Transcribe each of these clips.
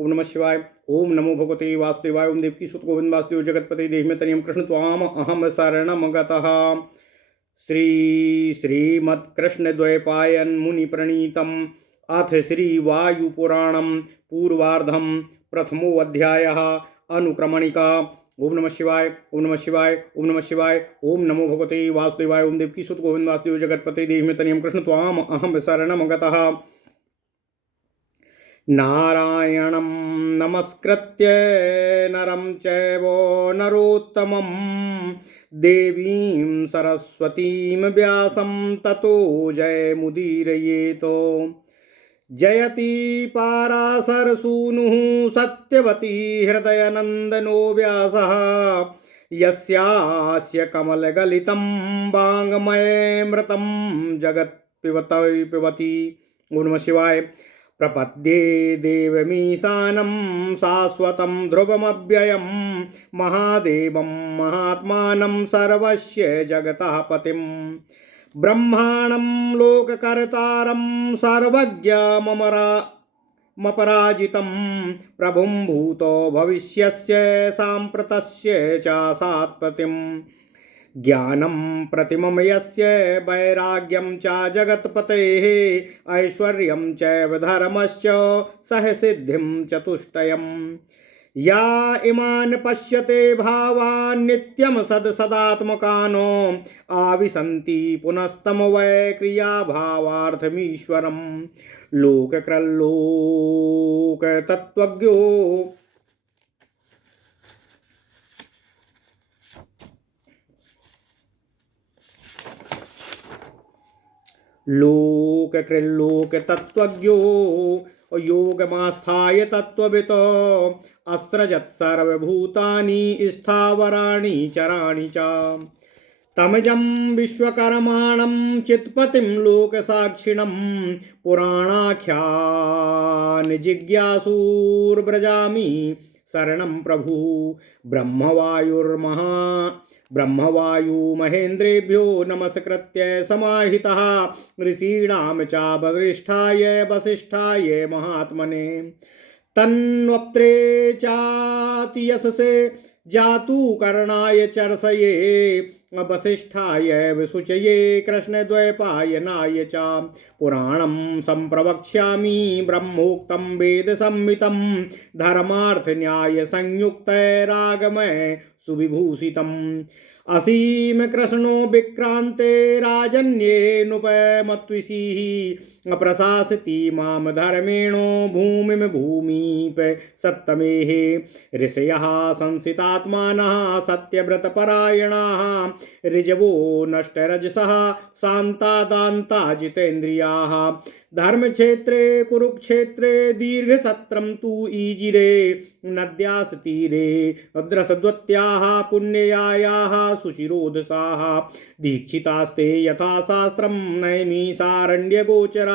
ओम नमः शिवाय। ओम नमो भगवते वासुदेवाय। ओम देवकी सुत गोविंद वासुदेव जगतपते देहिमेतनियं कृष्ण त्वाम अहम शरणमगतः। श्री श्रीमत्कृष्णद्वैपायन मुनि प्रणीतम अथ श्री वायुपुराणम पूर्वार्धम प्रथमो अध्यायः अनुक्रमणिका। ओम नमः शिवाय। ओम नमः शिवाय। ओम नमः शिवाय। ओम नमो भगवते वासुदेवाय। ओम देवकी सुत गोविंद वासुदेव जगतपते देहिमेतनियं कृष्ण त्वाम अहम शरणमगतः। नारायणं नमस्कृत्य नरं चैव नरोत्तमं देवीं सरस्वतीं व्यासं ततो जयमुदीरयेत्। जयति पाराशरसूनुः सत्यवती हृदयनन्दनो व्यासः यस्यास्य कमलगलितं वाङ्मयमृतं जगत्पिबती। ओम नमः शिवाय। प्रपद्ये देवमीशानं शाश्वतं ध्रुवमव्ययं महादेवं महात्मानं सर्वस्य जगतः पतिं ब्रह्माणं लोककर्तारं सर्वज्ञमपराजितं प्रभुं भूतो भविष्यस्य साम्प्रतस्य च सात्पतिम् ज्ञानं प्रतिमं यस्य वैराग्यं च जगत्पतेः ऐश्वर्यं चैव धर्मश्च सह सिद्धिं चतुष्टयम्। या इमान् पश्यते भावान् नित्यं सदात्मकानो आविशन्ति पुनस्तम वै क्रियाभावार्थमीश्वरम्। लोककृल्लोक तत्त्वज्ञो लोककृल्लोक तत्त्वज्ञो योगमास्थाय तत्त्ववितो असृजत् सर्वभूतानि स्थावराणि चराणि च तमजं विश्वकर्माणं चित्पतिं लोकसाक्षिणं पुराणाख्यान् जिज्ञासुर्व्रजामि शरणं प्रभु। ब्रह्मवायु महेन्द्रेभ्यो नमस्कृत्य समाहितः ऋषीणां च वसिष्ठाय महात्मने तन्वप्त्रे चाति यशसे जातु कर्णाय चर्षये वसिष्ठाय विशुचये कृष्णद्वैपायनाय च पुराणं सम्प्रवक्ष्यामि ब्रह्मोक्तं वेदसंहितं धर्मार्थन्याय संयुक्तैरागमय सुविभूषितम्। असीम कृष्णो विक्रान्ते राजन्येनुपमत्विषीः प्रशासति मां धर्मेणो भूमिं भूमिप सत्तमेः। ऋषयः संसितात्मानः सत्यव्रतपरायणाः ऋजवो नष्टरजसः शान्ता दान्ता जितेन्द्रियाः। धर्मक्षेत्रे कुरुक्षेत्रे दीर्घसत्रं तु ईजिरे नद्यास तीरे भद्रसद्वत्याः पुण्ययायाः सुशिरोधसाः दीक्षितास्ते यथा शास्त्रं नैमिषारण्यगोचराः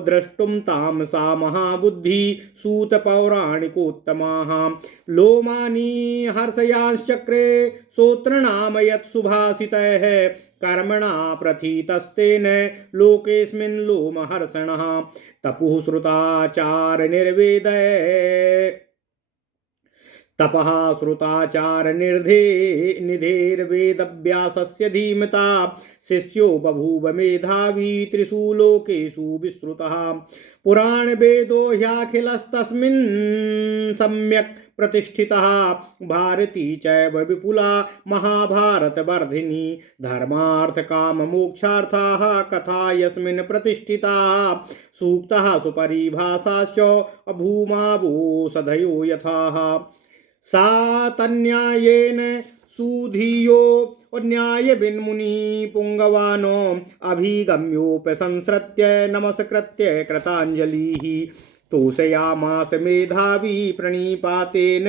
द्रष्टुं तां सा महाबुद्धि सूतपौराणिकोत्तमाः। लोमानि हर्षयांश्चक्रे श्रोतॄणां यत्सुभाषितैः कर्मणा प्रथितस्तेन लोकेऽस्मिन् लोमहर्षणः। तपुः श्रुताचार निर्वेदय तपः श्रुताचार निधेर्वेदव्यासस्य धीमता शिष्यो बभूव मेधावी त्रिषु लोकेषु विश्रुतः। पुराण वेदो ह्यखिलस्तस्मिन् सम्यक् प्रतिष्ठितः। भारती चैव विपुला महाभारतवर्धिनी धर्मार्थ काम मोक्षार्थाः कथा यस्मिन् प्रतिष्ठिताः। सूक्तः सुपरिभाषाश्च भूमावोषधयो यथाः। सा तन्यायेन सुधीयो न्यायविन्मुनि पुंगवानो अभिगम्योपसंसृत्य नमस्कृत्य कृताञ्जलिः। तोषयामास मेधावी प्रणिपातेन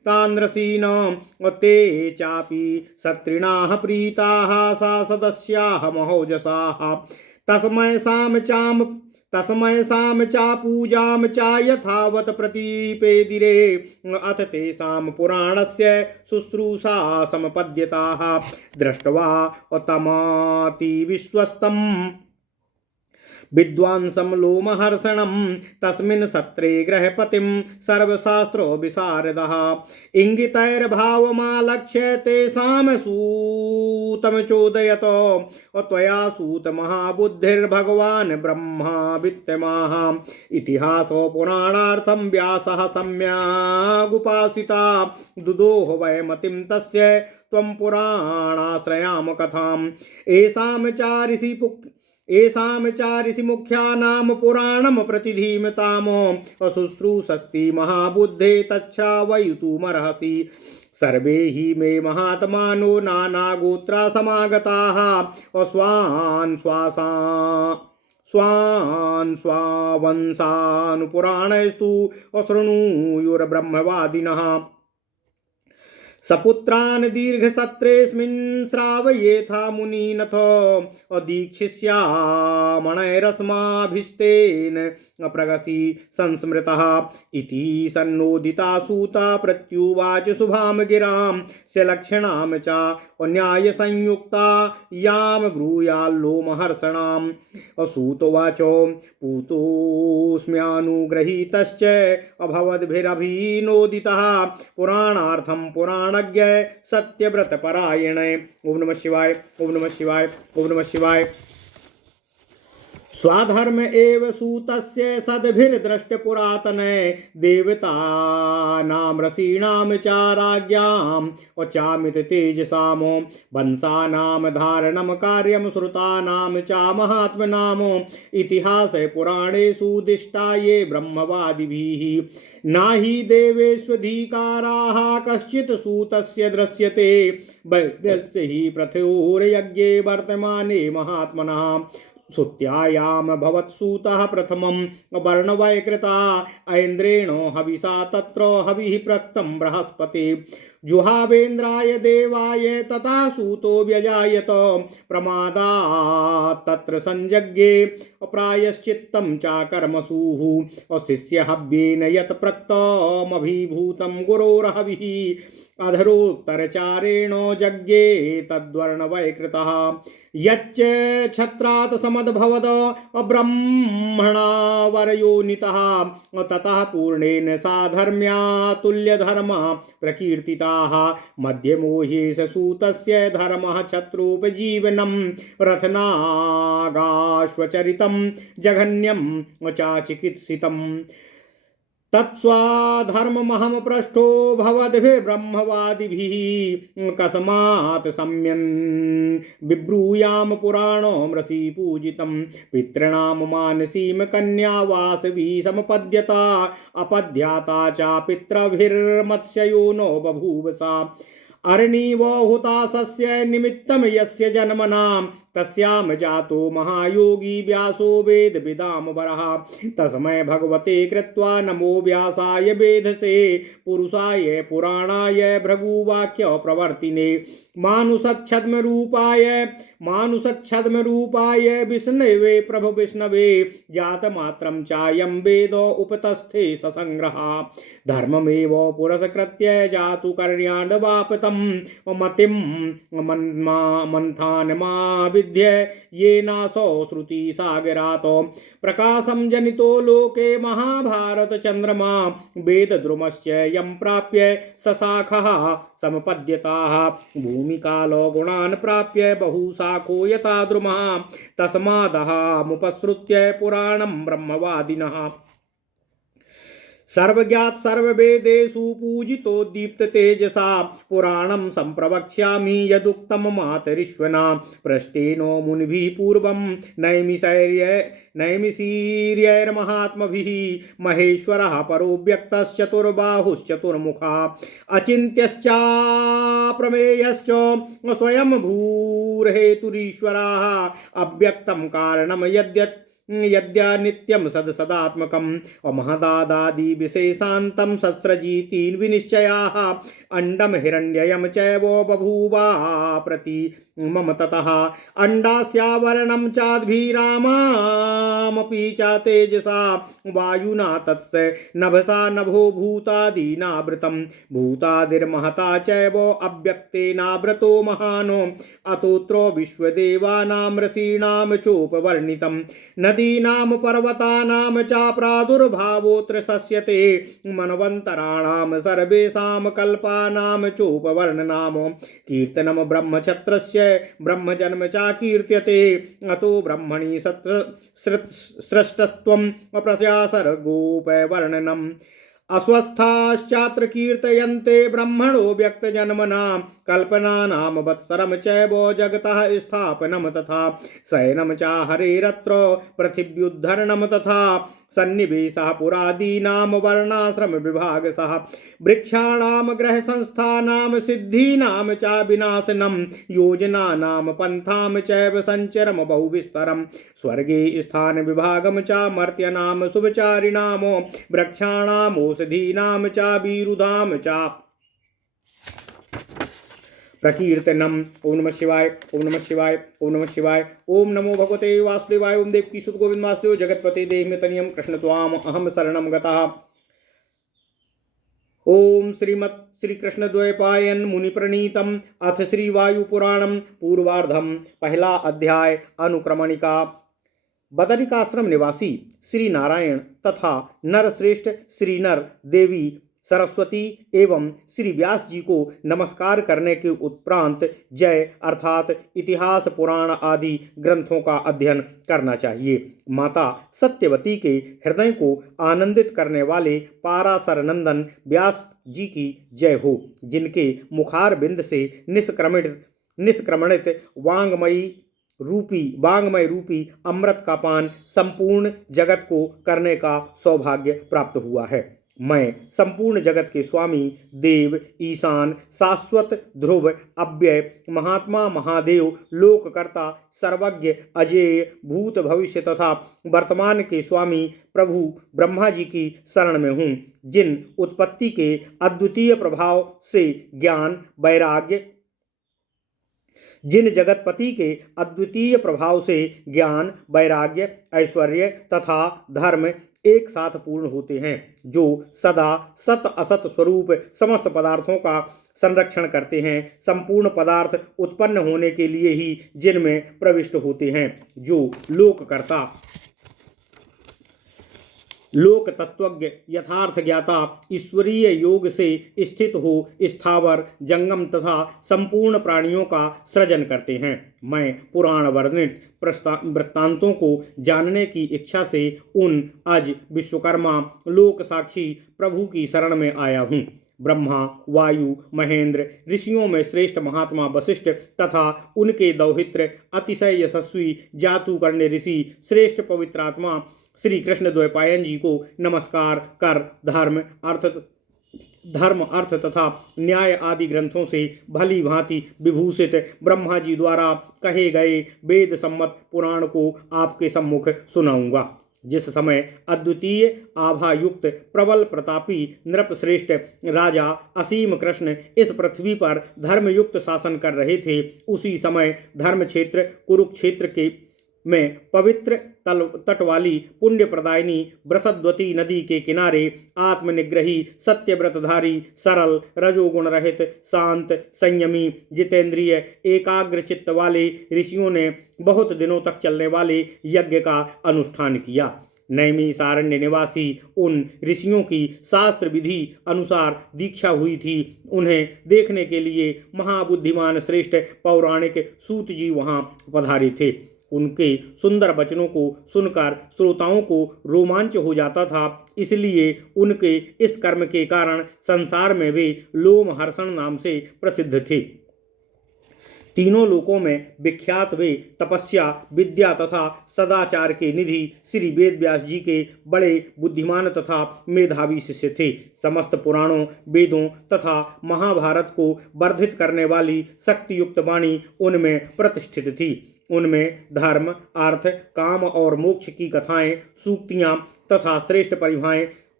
तान्द्रसीनां ते चापि सत्रिणाः प्रीताः सा सदस्याः महोजसाः। तस्मै साम चा पूजां चा यथावत् प्रतिपेदिरे अथ तेषां पुराणस्य शुश्रूषा समपद्यताः। दृष्ट्वा तमाति विश्वस्तम् विद्वांसं लोमहर्षणं तस्मिन् सत्रे गृहपतिं सर्वशास्त्रो विशारदः इंगितैर्भावमालक्ष्य तेषां सूतं चोदयतो त्वया सूत महाबुद्धिर्भगवान् ब्रह्मा विद्यमाः इतिहासो पुराणार्थं व्यासः सम्यगुपासिता दुदोह वै मतिं तस्य त्वं पुराणाश्रयाम कथाम् येषां चारिषि मुख्यानां पुराणं प्रतिधीमतामो अशुश्रूषस्ति महाबुद्धे तच्छ्रावयितुमर्हसि सर्वे हि मे महात्मानो नानागोत्रा समागताः स्वान् स्वावंसानुपुराणैस्तु अशृणुयुर्ब्रह्मवादिनः सपुत्रान् दीर्घसत्रेऽस्मिन् श्रावयेथा मुनीनथो अदीक्षिष्यामणैरस्माभिस्तेन प्रगसि संस्मृतः इति सन्नोदिता सूता प्रत्युवाच शुभां गिरां स्यलक्षणां च अन्यायसंयुक्ता यां ब्रूयाल्लोमहर्षणाम् असूतोवाच पूतोऽस्म्यानुगृहीतश्च अभवद्भिरभिनोदितः पुराणार्थं पुराणज्ञ सत्यव्रतपरायण। ओम नमः शिवाय, ओम नमः शिवाय, ओम नमः शिवाय। स्वाधर्म एव सूतस्य सद्भिर्दृष्टपुरातने देवतानां ऋषीणां च राज्ञाम् अचामित तेजसामो वंशानां धारणं कार्यं श्रुतानां च महात्मनामो इतिहासे पुराणेषु दिष्टा ये ब्रह्मवादिभिः नाहि देवेष्वधिकाराः कश्चित् सूतस्य दृश्यते वैद्यस्य हि पृथोर्यज्ञे वर्तमाने महात्मनः सुत्यायाम भवत्सूतः प्रथमं वर्णवैकृता ऐन्द्रेणो हविषा तत्र हविः प्रक्तं बृहस्पति जुहावेन्द्राय देवाय तथा सूतो व्यजायत प्रमादात् तत्र संजज्ञे प्रायश्चित्तं चाकर्मसुः अशिष्य हव्येन यत् प्रक्तमभिभूतं गुरोर्हविः अधरोत्तरचारेण जज्ञे तद्वर्णवैकृतः यच्च छत्रात् समद्भवद अब्रह्मणा वरयोनितः ततः पूर्णेन साधर्म्या तुल्यधर्मा प्रकीर्तिताः मध्यमो ह्येष सूतस्य धर्मः छत्रोपजीवनं रथनागाश्वचरितं जघन्यं चाचिकित्सितम् तत्स्वाधर्ममहं पृष्ठो भवद्भिर्ब्रह्मवादिभिः कस्मात् सम्यन् बिब्रूयाम पुराणो ऋषि पूजितं पितॄणां मानसीं कन्या वासवी समपद्यता अपद्याता च पितृभिर्मत्स्यो नो बभूव सा अरणीवहुतासस्य निमित्तं यस्य जन्मनां तस्यां जातो महायोगी व्यासो वेदविदाम्बरः तस्मै भगवते कृत्वा नमो व्यासाय वेधसे पुरुषाय पुराणाय भृगुवाक्य प्रवर्तिने मानुषच्छद्मरूपाय विष्णवे प्रभु विष्णवे जातमात्रं चायं वेद उपतस्थे ससंग्रह धर्ममेव पुरस्कृत्य जातु कर्ण्याण्डवापतं मतिं मन्थानमा विद्य येनासो श्रुति सागरात् प्रकाशं जनितो लोके महाभारत चंद्रमा वेदद्रुमश्च यं प्राप्य सशाखः समपद्यताः भूमिकालो गुणान् प्राप्य बहुशाखो यथा द्रुमः तस्मादः मुपसृत्य पुराणं ब्रह्मवादिनः सर्वज्ञात सर्ववेदेषु पूजितो दीप्त तेजसा पुराणं संप्रवक्ष्यामि यदुक्तं मातरिश्वना पृष्ठेनो मुनिभिः पूर्वं नैमिषीर्यैर्महात्मभिः महेश्वरः परो व्यक्तश्चतुर्बाहुश्चतुर्मुखः अचिन्त्यश्चाप्रमेयश्च स्वयं भूर्हेतुरीश्वरः अव्यक्तं कारणं यद्यनित्यं सदसदात्मकम् अमहदादादि विशेषान्तं सस्रजीति विनिश्चयाः अंडम हिरण्ययं चैव बभूवा प्रति मम ततः अंडास्यावरणं चाद्भिरामा प्राणानामपि च तेजसा वायुना तत्स नभसा नभो भूतादीनावृतं भूतादिर्महता चैव अव्यक्तेनावृतो महानो अतोऽत्र विश्वदेवानां ऋषीणां चोपवर्णितं नदीनां पर्वतानां च प्रादुर्भावोऽत्र शस्यते मनवन्तराणां सर्वेषां कल्पानां चोपवर्णनाम कीर्तनं ब्रह्मक्षत्रस्य ब्रह्मजन्म च कीर्त्यते अतो ब्रह्मणि सृष्टत्वम् अप्रस्यासर्गोपवर्णनम् अस्वस्थाश्चात्र कीर्तयन्ते ब्रह्मणो व्यक्तजन्मनां कल्पनानां वत्सरं चैव जगतः स्थापनं तथा शयनं च हरेरत्र पृथिव्युद्धरणं तथा सन्निवेशः पुरादीनां वर्णाश्रम विभागशः वृक्षाणां ग्रहसंस्थानां सिद्धीनां च विनाशनं योजनानां पन्थां चैव सञ्चरं बहुविस्तरं स्वर्गे स्थान विभागं च मर्त्यानां शुभचारिणां वृक्षाणाम् औषधीनां च विरुधां च प्रकीर्तनम। ओम नमः शिवाय, ओम नमः शिवाय, ओम नमः शिवाय। ओम नमो भगवते वासुदेवाय। ओम देवकी सुत गोविंद वासुदेव जगतपते देहि तनियम कृष्ण त्वाम अहम शरणम गतः। ओम श्रीमत् श्री कृष्ण द्वैपायन मुनि प्रणीतम अथ श्री वायु पुराणम पूर्वार्धम। पहला अध्याय अनुक्रमणिका। बदरिकाश्रम निवासी श्री नारायण तथा नरश्रेष्ठ श्री नर देवी सरस्वती एवं श्री व्यास जी को नमस्कार करने के उपरांत जय अर्थात इतिहास पुराण आदि ग्रंथों का अध्ययन करना चाहिए। माता सत्यवती के हृदय को आनंदित करने वाले पाराशर नंदन व्यास जी की जय हो, जिनके मुखार बिंद से निष्क्रमणित वांगमय रूपी अमृत का पान संपूर्ण जगत को करने का सौभाग्य प्राप्त हुआ है। मैं संपूर्ण जगत के स्वामी देव ईशान शाश्वत ध्रुव अव्यय महात्मा महादेव लोककर्ता सर्वज्ञ अजेय भूत भविष्य तथा वर्तमान के स्वामी प्रभु ब्रह्मा जी की शरण में हूँ, जिन उत्पत्ति के अद्वितीय प्रभाव से ज्ञान वैराग्य जिन जगतपति के अद्वितीय प्रभाव से ज्ञान वैराग्य ऐश्वर्य तथा धर्म एक साथ पूर्ण होते हैं, जो सदा सत असत स्वरूप समस्त पदार्थों का संरक्षण करते हैं, संपूर्ण पदार्थ उत्पन्न होने के लिए ही जिनमें प्रविष्ट होते हैं, जो लोककर्ता लोक तत्वज्ञ यथार्थ ज्ञाता ईश्वरीय योग से स्थित हो स्थावर जंगम तथा संपूर्ण प्राणियों का सृजन करते हैं। मैं पुराण वर्णित वृत्तांतों को जानने की इच्छा से उन अज विश्वकर्मा लोक साक्षी प्रभु की शरण में आया हूँ। ब्रह्मा वायु महेंद्र ऋषियों में श्रेष्ठ महात्मा वशिष्ठ तथा उनके दौहित्र अतिशय यशस्वी जातुकर्ण्य ऋषि श्रेष्ठ पवित्र आत्मा श्री कृष्ण द्वैपायन जी को नमस्कार कर धर्म अर्थ तथा न्याय आदि ग्रंथों से भली भांति विभूषित ब्रह्मा जी द्वारा कहे गए वेद सम्मत पुराण को आपके सम्मुख सुनाऊंगा। जिस समय अद्वितीय आभा युक्त प्रबल प्रतापी नृपश्रेष्ठ राजा असीम कृष्ण इस पृथ्वी पर धर्मयुक्त शासन कर रहे थे, उसी समय धर्म क्षेत्र कुरुक्षेत्र के में पवित्र तट वाली पुण्य प्रदायिनी बृषद्वती नदी के किनारे आत्मनिग्रही सत्यव्रतधारी सरल रजोगुण रहित शांत संयमी जितेंद्रिय एकाग्र चित्त वाले ऋषियों ने बहुत दिनों तक चलने वाले यज्ञ का अनुष्ठान किया। नैमिषारण्य निवासी उन ऋषियों की शास्त्र विधि अनुसार दीक्षा हुई थी। उन्हें देखने के लिए महाबुद्धिमान श्रेष्ठ पौराणिक सूत जी वहां पधारे थे। उनके सुंदर वचनों को सुनकर श्रोताओं को रोमांच हो जाता था, इसलिए उनके इस कर्म के कारण संसार में वे लोमहर्षण नाम से प्रसिद्ध थे। तीनों लोकों में विख्यात वे तपस्या विद्या तथा सदाचार के निधि श्री वेद व्यास जी के बड़े बुद्धिमान तथा मेधावी शिष्य थे। समस्त पुराणों वेदों तथा महाभारत को वर्धित करने वाली शक्तियुक्त वाणी उनमें प्रतिष्ठित थी। उनमें धर्म अर्थ काम और मोक्ष की कथाएं सूक्तियां तथा श्रेष्ठ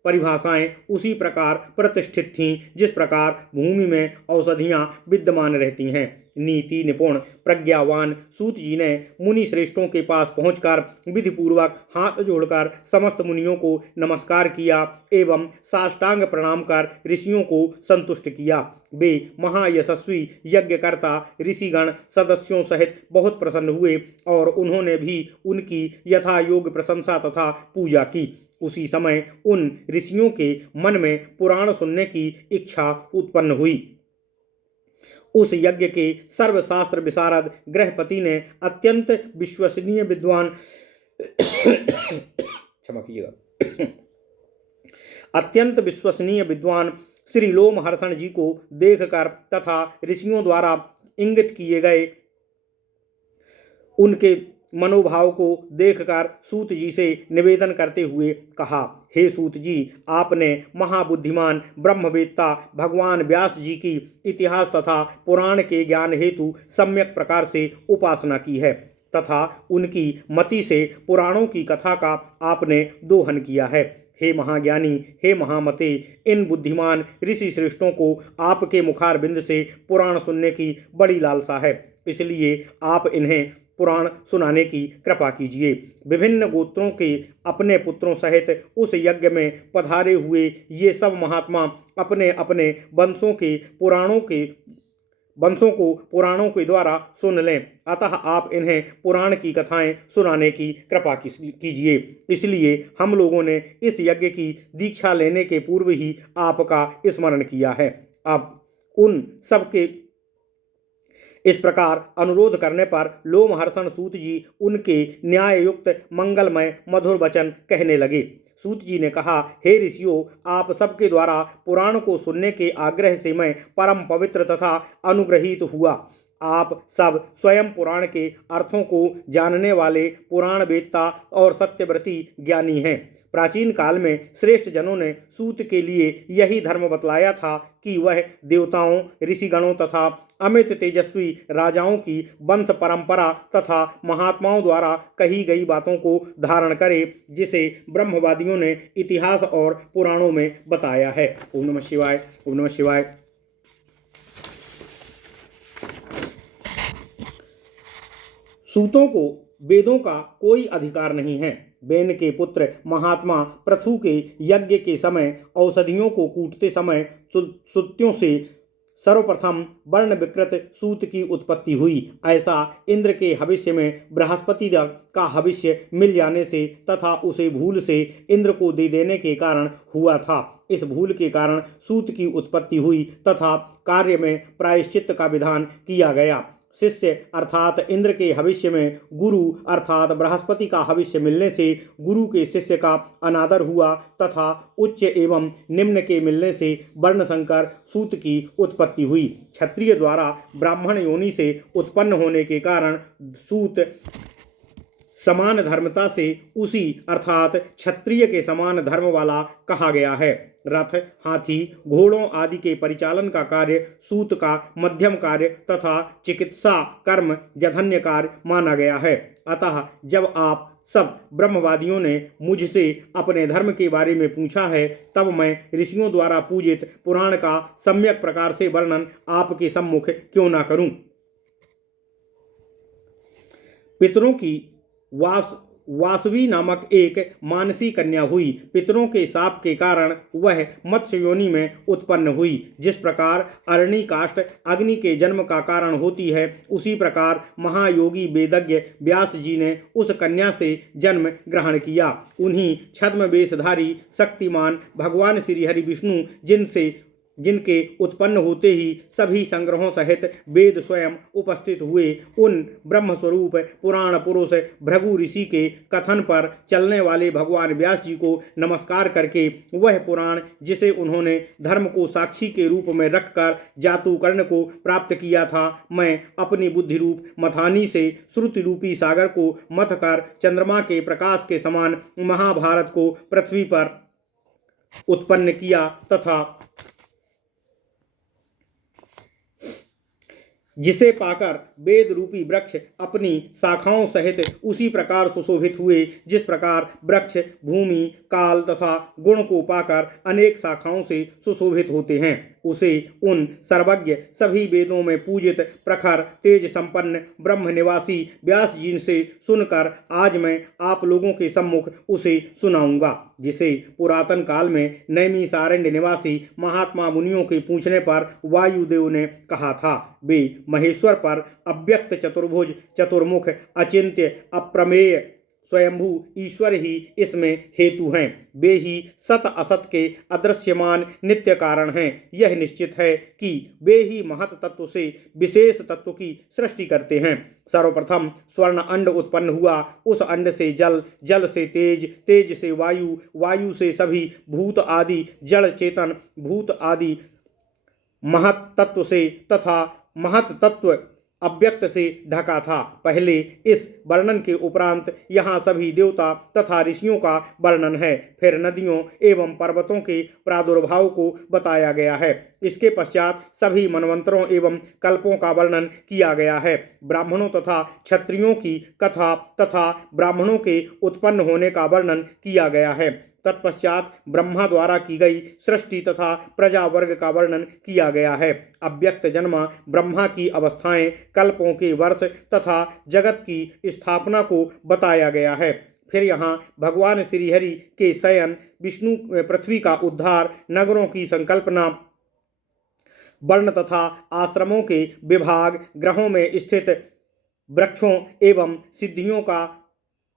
परिभाषाएं उसी प्रकार प्रतिष्ठित थीं जिस प्रकार भूमि में औषधियां विद्यमान रहती हैं। नीति निपुण प्रज्ञावान सूत जी ने मुनि श्रेष्ठों के पास पहुंचकर विधिपूर्वक हाथ जोड़कर समस्त मुनियों को नमस्कार किया एवं साष्टांग प्रणाम कर ऋषियों को संतुष्ट किया। वे महायशस्वी यज्ञकर्ता ऋषिगण सदस्यों सहित बहुत प्रसन्न हुए और उन्होंने भी उनकी यथा योग्य प्रशंसा तथा पूजा की। उसी समय उन ऋषियों के मन में पुराण सुनने की इच्छा उत्पन्न हुई। उस यज्ञ के सर्वशास्त्र विशारद गृहपति ने अत्यंत विश्वसनीय विद्वान क्षमा कीजिएगा अत्यंत विश्वसनीय विद्वान श्री लोमहर्षण जी को देखकर तथा ऋषियों द्वारा इंगित किए गए उनके मनोभाव को देखकर सूत जी से निवेदन करते हुए कहा, हे सूत जी, आपने महाबुद्धिमान ब्रह्मवेत्ता भगवान व्यास जी की इतिहास तथा पुराण के ज्ञान हेतु सम्यक प्रकार से उपासना की है तथा उनकी मति से पुराणों की कथा का आपने दोहन किया है। हे महाज्ञानी, हे महामते, इन बुद्धिमान ऋषि श्रेष्ठों को आपके मुखारबिंद से पुराण सुनने की बड़ी लालसा है, इसलिए आप इन्हें पुराण सुनाने की कृपा कीजिए। विभिन्न गोत्रों के अपने पुत्रों सहित उस यज्ञ में पधारे हुए ये सब महात्मा अपने अपने वंशों को पुराणों के द्वारा सुन लें, अतः आप इन्हें पुराण की कथाएं सुनाने की कृपा कीजिए। इसलिए हम लोगों ने इस यज्ञ की दीक्षा लेने के पूर्व ही आपका स्मरण किया है। अब उन सबके इस प्रकार अनुरोध करने पर लोमहर्षण सूत जी उनके न्याययुक्त मंगलमय मधुर वचन कहने लगे। सूत जी ने कहा, हे ऋषियों, आप सबके द्वारा पुराण को सुनने के आग्रह से मैं परम पवित्र तथा अनुग्रहित हुआ। आप सब स्वयं पुराण के अर्थों को जानने वाले पुराण वेत्ता और सत्यव्रती ज्ञानी हैं। प्राचीन काल में श्रेष्ठ जनों ने सूत के लिए यही धर्म बतलाया था कि वह देवताओं, ऋषिगणों तथा अमित तेजस्वी राजाओं की वंश परंपरा तथा महात्माओं द्वारा कही गई बातों को धारण करे, जिसे ब्रह्मवादियों ने इतिहास और पुराणों में बताया है। ओम नमः शिवाय, ओम नमः शिवाय। सूतों को वेदों का कोई अधिकार नहीं है। बेन के पुत्र महात्मा पृथु के यज्ञ के समय औषधियों को कूटते समय सूत्यों से सर्वप्रथम वर्ण विकृत सूत की उत्पत्ति हुई। ऐसा इंद्र के हविष्य में बृहस्पति का हविष्य मिल जाने से तथा उसे भूल से इंद्र को दे देने के कारण हुआ था। इस भूल के कारण सूत की उत्पत्ति हुई तथा कार्य में प्रायश्चित्त का विधान किया गया। शिष्य अर्थात इंद्र के हविष्य में गुरु अर्थात बृहस्पति का हविष्य मिलने से गुरु के शिष्य का अनादर हुआ तथा उच्च एवं निम्न के मिलने से वर्ण संकर सूत की उत्पत्ति हुई। क्षत्रिय द्वारा ब्राह्मण योनि से उत्पन्न होने के कारण सूत समान धर्मता से उसी अर्थात क्षत्रिय के समान धर्म वाला कहा गया है। रथ, हाथी, घोड़ों आदि के परिचालन का कार्य सूत का मध्यम कार्य तथा चिकित्सा कर्म जघन्य कार्य माना गया है। अतः जब आप सब ब्रह्मवादियों ने मुझसे अपने धर्म के बारे में पूछा है, तब मैं ऋषियों द्वारा पूजित पुराण का सम्यक प्रकार से वर्णन आपके सम्मुख क्यों ना करूं। पितरों की वासवी नामक एक मानसी कन्या हुई। पितरों के शाप के कारण वह मत्स्य योनि में उत्पन्न हुई। जिस प्रकार अरणी काष्ठ अग्नि के जन्म का कारण होती है, उसी प्रकार महायोगी वेदज्ञ व्यास जी ने उस कन्या से जन्म ग्रहण किया। उन्हीं छद्म वेशधारी शक्तिमान भगवान श्री हरि विष्णु जिनके उत्पन्न होते ही सभी संग्रहों सहित वेद स्वयं उपस्थित हुए, उन ब्रह्मस्वरूप पुराण पुरुष भृगु ऋषि के कथन पर चलने वाले भगवान व्यास जी को नमस्कार करके वह पुराण जिसे उन्होंने धर्म को साक्षी के रूप में रखकर जातुकर्ण को प्राप्त किया था, मैं अपनी बुद्धि रूप मथानी से श्रुति रूपी सागर को मथ कर चंद्रमा के प्रकाश के समान महाभारत को पृथ्वी पर उत्पन्न किया तथा जिसे पाकर वेद रूपी वृक्ष अपनी शाखाओं सहित उसी प्रकार सुशोभित हुए, जिस प्रकार वृक्ष भूमि, काल तथा गुण को पाकर अनेक शाखाओं से सुशोभित होते हैं। उसे उन सर्वज्ञ सभी वेदों में पूजित प्रखर तेज संपन्न ब्रह्म निवासी व्यास जी से सुनकर आज मैं आप लोगों के सम्मुख उसे सुनाऊंगा, जिसे पुरातन काल में नैमिषारण्य निवासी महात्मा मुनियों के पूछने पर वायुदेव ने कहा था। वे महेश्वर पर अव्यक्त चतुर्भुज चतुर्मुख अचिंत्य अप्रमेय स्वयंभू ईश्वर ही इसमें हेतु हैं। वे ही सत असत के अदृश्यमान नित्य कारण हैं। यह निश्चित है कि वे ही महत तत्व से विशेष तत्व की सृष्टि करते हैं। सर्वप्रथम स्वर्ण अंड उत्पन्न हुआ, उस अंड से जल, जल से तेज, तेज से वायु, वायु से सभी भूत आदि जड़ चेतन भूत आदि महत तत्व से तथा महत तत्व अव्यक्त से ढका था। पहले इस वर्णन के उपरांत यहाँ सभी देवता तथा ऋषियों का वर्णन है। फिर नदियों एवं पर्वतों के प्रादुर्भाव को बताया गया है। इसके पश्चात सभी मनवंतरों एवं कल्पों का वर्णन किया गया है। ब्राह्मणों तथा क्षत्रियों की कथा तथा ब्राह्मणों के उत्पन्न होने का वर्णन किया गया है। तत्पश्चात ब्रह्मा द्वारा की गई सृष्टि तथा प्रजा वर्ग का वर्णन किया गया है। अव्यक्त जन्मा ब्रह्मा की अवस्थाएं, कल्पों के वर्ष तथा जगत की स्थापना को बताया गया है। फिर यहाँ भगवान श्रीहरि के शयन, विष्णु पृथ्वी का उद्धार, नगरों की संकल्पना, वर्ण तथा आश्रमों के विभाग, ग्रहों में स्थित वृक्षों एवं सिद्धियों का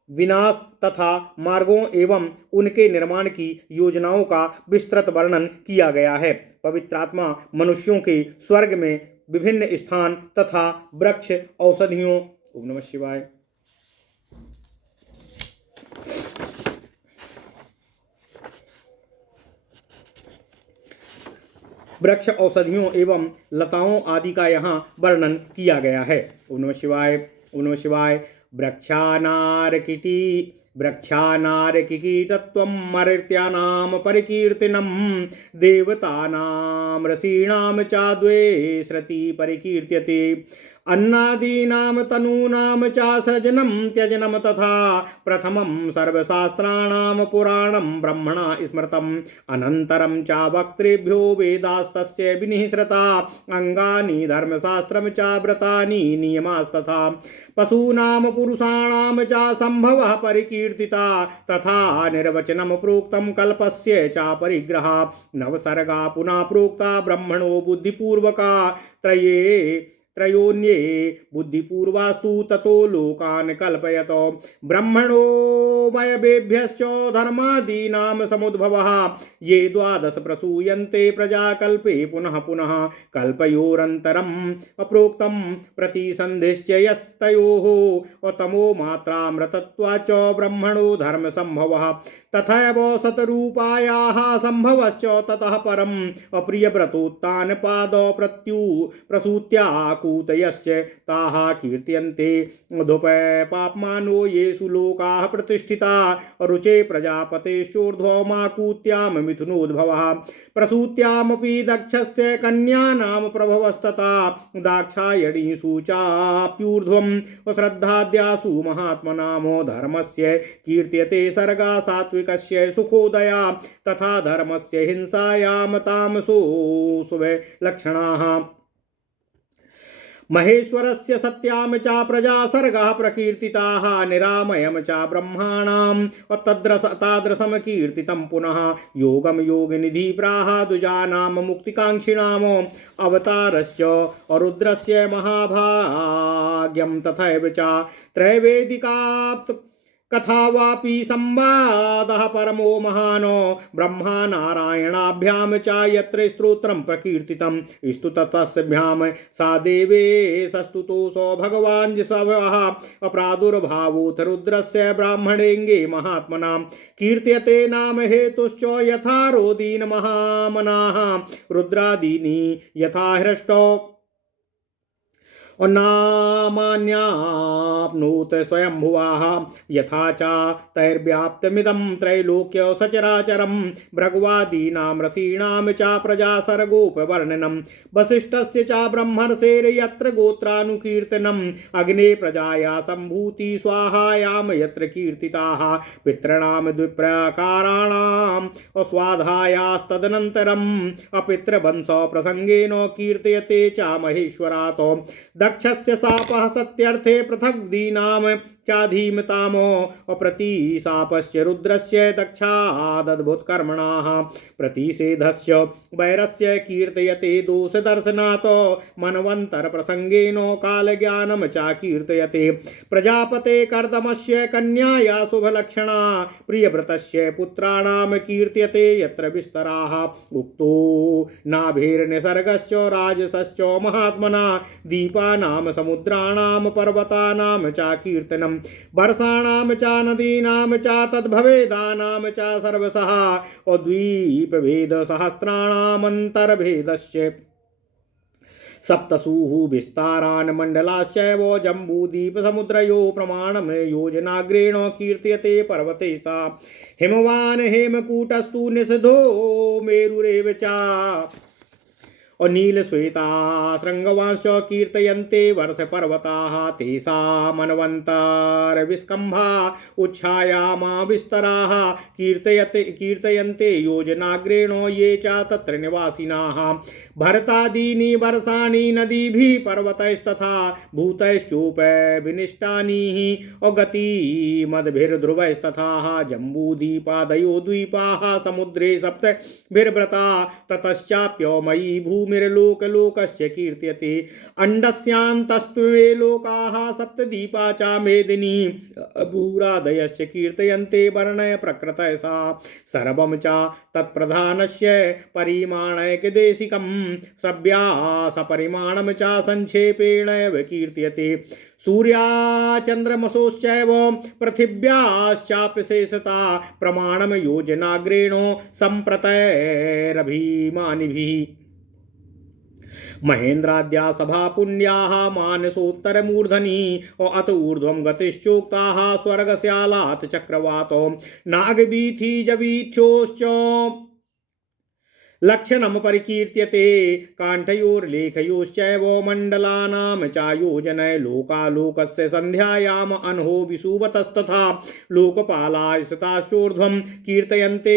विनाश तथा मार्गों एवं उनके निर्माण की योजनाओं का विस्तृत वर्णन किया गया है। पवित्रात्मा मनुष्यों के स्वर्ग में विभिन्न स्थान तथा वृक्ष औषधियों। ओम नमः शिवाय। वृक्ष औषधियों एवं लताओं आदि का यहाँ वर्णन किया गया है। ओम नमः शिवाय। ओम नमः शिवाय। वृक्षानारकिकीटत्वं मर्त्यानां परिकीर्तिनं देवतानां ऋषीणां च द्वे श्रुति परिकीर्त्यते। अन्नादीनां तनूनां च सृजनं त्यजनं तथा प्रथमं सर्वशास्त्राणां पुराणं ब्रह्मणा स्मृतम् अनन्तरं च वक्तृभ्यो वेदास्तस्य विनिःसृता अंगानि धर्मशास्त्रं च व्रतानि नियमास्तथा पशूनां पुरुषाणां च संभवः परिकीर्तिता तथा निर्वचनं प्रोक्तं कल्पस्य च परिग्रहा नवसर्गा पुनः प्रोक्ता ब्रह्मणो बुद्धिपूर्वका त्रयोन्ये बुद्धिपूर्वास्तु ततो लोकान् कल्पयतो ब्रह्मणो वयवेभ्यश्च धर्मादीनां समुद्भवः ये द्वादश प्रसूयन्ते प्रजाकल्पे पुनः पुनः कल्पयोरन्तरम् अप्रोक्तं प्रतिसन्धिश्च यस्तयोः तमो मात्रामृतत्वाच्च ब्रह्मणो धर्मसम्भवः तथैव शतरूपायाः सम्भवश्च ततः परम् अप्रियव्रतोत्तानपाद प्रसूत्याकूतयश्च ताः कीर्त्यन्ते धूपे पाप्मानो येषु लोकाः प्रतिष्ठिता रुचे प्रजापतेश्चोर्ध्वमाकूत्यां मिथुनोद्भवः प्रसूत्यामपि दक्षस्य कन्यानां प्रभवस्तथा दाक्षायणीषु चाप्यूर्ध्वं श्रद्धाद्यासु महात्मनामो धर्मस्य कीर्त्यते सर्गा सात्विकस्य सुखोदया तथा धर्मस्य हिंसायां तामसो शुभलक्षणाः महेश्वरस्य सत्यां च प्रजा सर्गः प्रकीर्तिताः निरामयं च ब्रह्माणां तादृशं कीर्तितं पुनः योगं योगनिधि प्राह द्विजानां मुक्तिकाङ्क्षिणां अवतारश्च रुद्रस्य महाभाग्यं तथैव च त्रैवेदिका कथा वापि संवादः परमो महानो ब्रह्मा नारायणाभ्यां च यत्र स्तोत्रं प्रकीर्तितं स्तुतस्तस्भ्यां सा देवे सस्तुतोऽसो भगवान् जिसवः अप्रादुर्भावोऽथ रुद्रस्य ब्राह्मणेङ्गे महात्मनां कीर्त्यते नाम हेतुश्च यथा रोदीन महामनाः रुद्रादीनि यथा हृष्टौ और नामान्याप्नोत स्वयंभुवाः यथा च तैर्व्याप्तमिदं त्रैलोक्य सचराचरं भृगवादीनां ऋषीणां च प्रजा सर्गोपवर्णनम् वसिष्ठस्य च ब्रह्मर्षेर्यत्र गोत्रानुकीर्तनम् अग्ने प्रजाया सम्भूति स्वाहायां यत्र कीर्तिताः पितॄणां द्विप्रकाराणाम् स्वाधायास्तदनन्तरम् अपितृवंश प्रसंगेन कीर्तयते च महेश्वरात् दक्षस्य शापः सत्यर्थे पृथग् दीनां चाधीमतामो प्रतिशापस्य रुद्रस्य दक्षादद्भुतकर्मणाः प्रतिषेधस्य वैरस्य कीर्तयते दोषदर्शनात् मनवन्तरप्रसङ्गेन कालज्ञानं च कीर्तयते प्रजापते कर्दमस्य कन्याया शुभलक्षणा प्रियव्रतस्य पुत्राणां कीर्त्यते यत्र विस्तराः उक्तो नाभिर्निसर्गश्च राजसश्च महात्मना दीपानां समुद्राणां पर्वतानां च कीर्तनम् वर्षाणां च नदीनां च तद्भवेदानां च सर्वशः द्वीपभेद सहस्राणामन्तर्भेदस्य सप्तसुः विस्तारान् मण्डलाश्चैव जम्बूद्वीपसमुद्रयो प्रमाणं योजनाग्रेण कीर्त्यते पर्वते सा हिमवान् हेमकूटस्तु निषधो मेरुरेव च और नीलश्वेता शृंगवांश कीर्तयन्ते वर्षपर्वताः तेषामन्वन्तरविस्कम्भा उच्छायामा विस्तराः कीर्तयन्ते योजनाग्रेण ये च तत्र निवासिनाः भरतादीनि वर्षाणि नदीभिः पर्वतैस्तथा भूतैश्चोपविनिष्टानि और गतिमद्भिर्ध्रुवैस्तथा जम्बूद्वीपादयो द्वीपाः समुद्रे सप्तभिर्व्रता ततश्चाप्यमयी भूमिर्लोकलोकस्य कीर्त्यते अण्डस्यान्तस्त्वे लोकाः सप्तदीपा च मेदिनी भूरादयश्च कीर्तयन्ते वर्णय प्रकृतय सा सर्वं च तत्प्रधानस्य परिमाणैकदेशिकं सव्यासपरिमाणं च संक्षेपेणैव कीर्त्यते सूर्याचन्द्रमसोश्चैव पृथिव्याश्चापि शेषता प्रमाणं योजनाग्रेण सम्प्रतैरभिमानिभिः महेन्द्राद्या सभा पुण्याः मानसोत्तरमूर्धनि अत ऊर्ध्वं गतिश्चोक्ताः स्वर्गस्यालात् चक्रवातो नागवीथीजवीथ्योश्च लक्षणं परिकीर्त्यते काण्ठयोर्लेखयोश्चैव मण्डलानां च योजनय लोकालोकस्य सन्ध्यायाम् अनहो विषुवतस्तथा लोकपालाः स्थिताश्चोर्ध्वं कीर्तयन्ते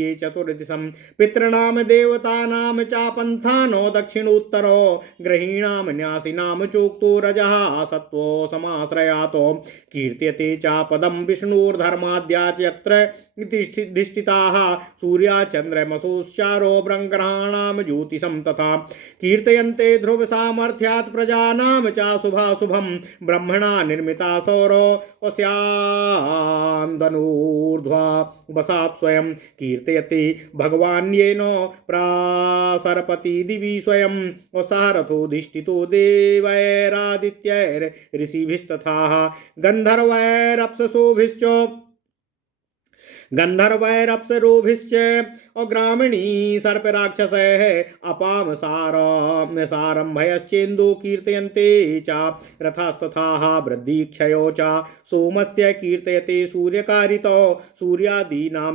ये चतुर्दिशं पितॄणां देवतानां च पन्थानो दक्षिणोत्तरो ग्रहीणां न्यासिनां चोक्तो रजः सत्त्वो समाश्रयातो कीर्त्यते च पदं विष्णुर्धर्माद्या च यत्र धिष्ठिताः सूर्याचन्द्रमसोश्चारो ब्रह्मग्रहाणां ज्योतिषं तथा कीर्तयन्ते ध्रुव सामर्थ्यात् प्रजानां च शुभाशुभं ब्रह्मणा निर्मिता सौरो स्यान्दनूर्ध्वा वसात् स्वयं कीर्तयते भगवान् येन प्रासरपति दिवि स्वयं सारथोधिष्ठितो देवैरादित्यैर्ऋषिभिस्तथा गन्धर्वैरप्सरोभिश्च और ग्रामीणी सर्पराक्षसैः अपाम सारम्भयश्चेन्दो कीर्तयन्ते च रथास्तथाः वृद्धिक्षयो च सोमस्य कीर्तयते सूर्यकारितो सूर्यादीनां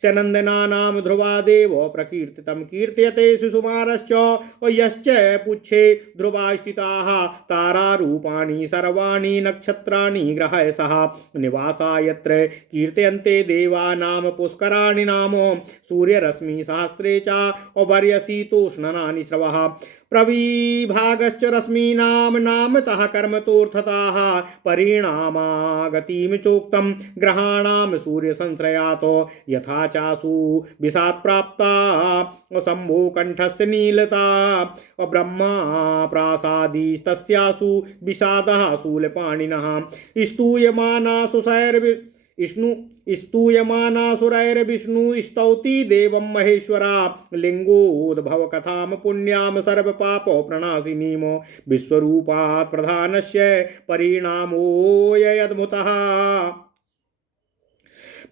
स्यनन्दनानां ध्रुवादेव प्रकीर्तितं कीर्त्यते सुषुमारश्च यश्च पुच्छे ध्रुवा स्थिताः तारारूपाणि सर्वाणि नक्षत्राणि ग्रहः सह निवासा यत्र कीर्तयन्ते देवानां पुष्कराणि नाम सूर्यरश्मि सहस्रे च वर्यशीतोष्णनानि स्रवः प्रविभागश्च रश्मीनां नामतः कर्मतोऽर्थताः परिणामागतिं चोक्तं ग्रहाणां सूर्यसंश्रयातो यथा चासु विषात् प्राप्ता शम्भो कण्ठस्य नीलता ब्रह्मा प्रासादिस्तस्यासु विषादः शूलपाणिनः स्तूयमानासुरैर्विष्णु स्तौति देवं महेश्वरा लिंगोद्भव कथां पुण्यां सर्वपापो प्रणाशिनीमो विश्वरूपात् प्रधानस्य परिणामोऽयमद्भुतः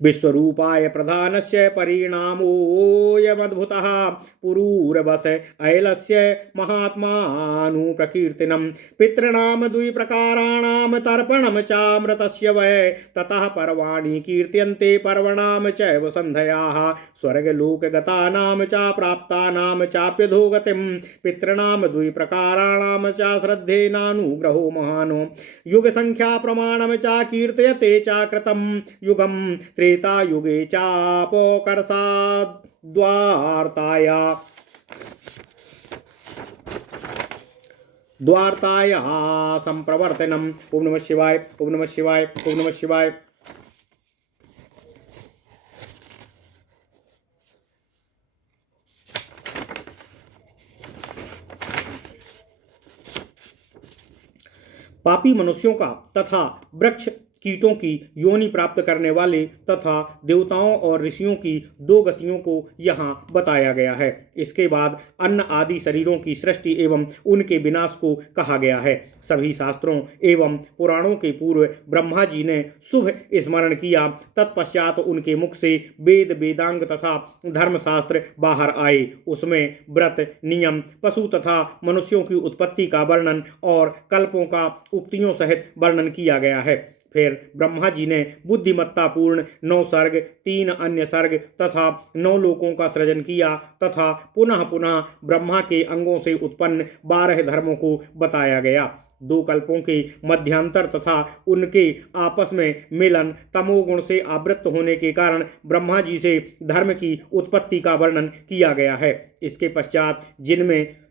विश्वरूपाय प्रधानस्य परिणामोऽयमद्भुतः पुरूरवस ऐलस्य महात्मानुप्रकीर्तिनं पितॄणां द्विप्रकाराणां तर्पणं चामृतस्य वै ततः पर्वाणि कीर्त्यन्ते पर्वणां चैव सन्ध्याः स्वर्गलोकगतानां च प्राप्तानां चाप्यधोगतिं पितॄणां द्विप्रकाराणां च श्रद्धेनानुग्रहो महानो युगसंख्या प्रमाणं च कीर्तयते च कृतं युगं त्रेतायुगे चापोकरसाद्वार्ताया संप्रवर्तनम्। ओम नमः शिवाय, ओम नमः शिवाय, ओम नमः शिवाय। पापी मनुष्यों का तथा वृक्ष कीटों की योनि प्राप्त करने वाले तथा देवताओं और ऋषियों की दो गतियों को यहाँ बताया गया है। इसके बाद अन्न आदि शरीरों की सृष्टि एवं उनके विनाश को कहा गया है। सभी शास्त्रों एवं पुराणों के पूर्व ब्रह्मा जी ने शुभ स्मरण किया। तत्पश्चात उनके मुख से वेद वेदांग तथा धर्मशास्त्र बाहर आए। उसमें व्रत, नियम, पशु तथा मनुष्यों की उत्पत्ति का वर्णन और कल्पों का उक्तियों सहित वर्णन किया गया है। फिर ब्रह्मा जी ने बुद्धिमत्ता पूर्ण 9 सर्ग, 3 अन्य सर्ग तथा 9 लोकों का सृजन किया तथा पुनः पुनः ब्रह्मा के अंगों से उत्पन्न 12 धर्मों को बताया गया। 2 कल्पों के मध्यांतर तथा उनके आपस में मिलन तमोगुण से आवृत्त होने के कारण ब्रह्मा जी से धर्म की उत्पत्ति का वर्णन किया गया है। इसके पश्चात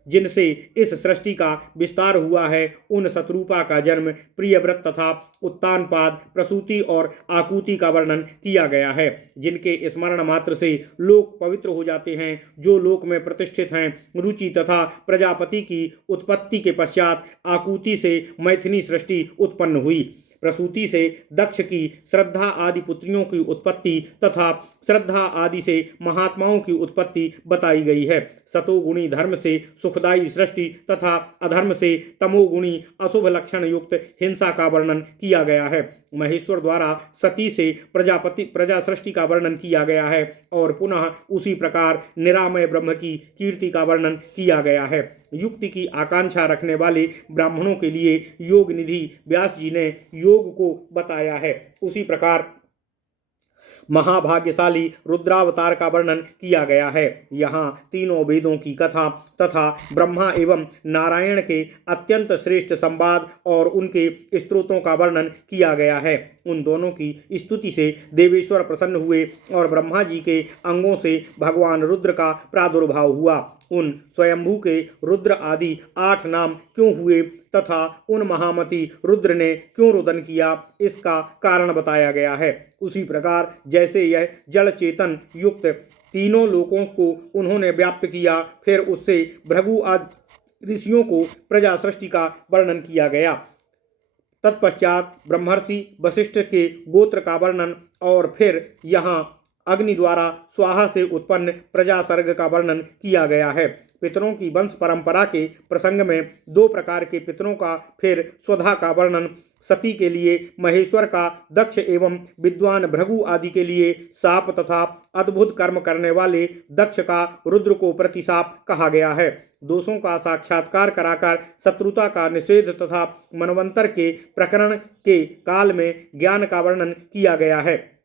जिनसे इस सृष्टि का विस्तार हुआ है उन शत्रुपा का जन्म, प्रियव्रत तथा उत्तानपाद, प्रसूति और आकुति का वर्णन किया गया है। जिनके स्मरण मात्र से लोक पवित्र हो जाते हैं, जो लोक में प्रतिष्ठित हैं। रुचि तथा प्रजापति की उत्पत्ति के पश्चात आकुति से मैथिनी सृष्टि उत्पन्न हुई। प्रसूति से दक्ष की श्रद्धा आदि पुत्रियों की उत्पत्ति तथा श्रद्धा आदि से महात्माओं की उत्पत्ति बताई गई है। सतोगुणी धर्म से सुखदायी सृष्टि तथा अधर्म से तमोगुणी अशुभ लक्षण युक्त हिंसा का वर्णन किया गया है। महेश्वर द्वारा सती से प्रजा सृष्टि का वर्णन किया गया है और पुनः उसी प्रकार निरामय ब्रह्म की कीर्ति का वर्णन किया गया है। युक्ति की आकांक्षा रखने वाले ब्राह्मणों के लिए योग निधि व्यास जी ने योग को बताया है। उसी प्रकार महाभाग्यशाली रुद्रावतार का वर्णन किया गया है। यहाँ तीनों वेदों की कथा तथा ब्रह्मा एवं नारायण के अत्यंत श्रेष्ठ संवाद और उनके स्तोत्रों का वर्णन किया गया है। उन दोनों की स्तुति से देवेश्वर प्रसन्न हुए और ब्रह्मा जी के अंगों से भगवान रुद्र का प्रादुर्भाव हुआ। उन स्वयंभू के रुद्र आदि 8 नाम क्यों हुए तथा उन महामती रुद्र ने क्यों रुदन किया, इसका कारण बताया गया है। उसी प्रकार जैसे यह जड़ चेतन युक्त तीनों लोकों को उन्होंने व्याप्त किया, फिर उससे भृगु आदि ऋषियों को प्रजा सृष्टि का वर्णन किया गया। तत्पश्चात ब्रह्मर्षि वशिष्ठ के गोत्र का वर्णन और फिर यहाँ अग्नि द्वारा स्वाहा से उत्पन्न प्रजा सर्ग का वर्णन किया गया है। पितरों की वंश परंपरा के प्रसंग में 2 प्रकार के पितरों का, फिर स्वधा का वर्णन, सती के लिए महेश्वर का, दक्ष एवं विद्वान भृगु आदि के लिए साप तथा अद्भुत कर्म करने वाले दक्ष का रुद्र को प्रतिशाप कहा गया है। दोषों का साक्षात्कार कराकर शत्रुता का निषेध तथा मनवंतर के प्रकरण के काल में ज्ञान का वर्णन किया गया है।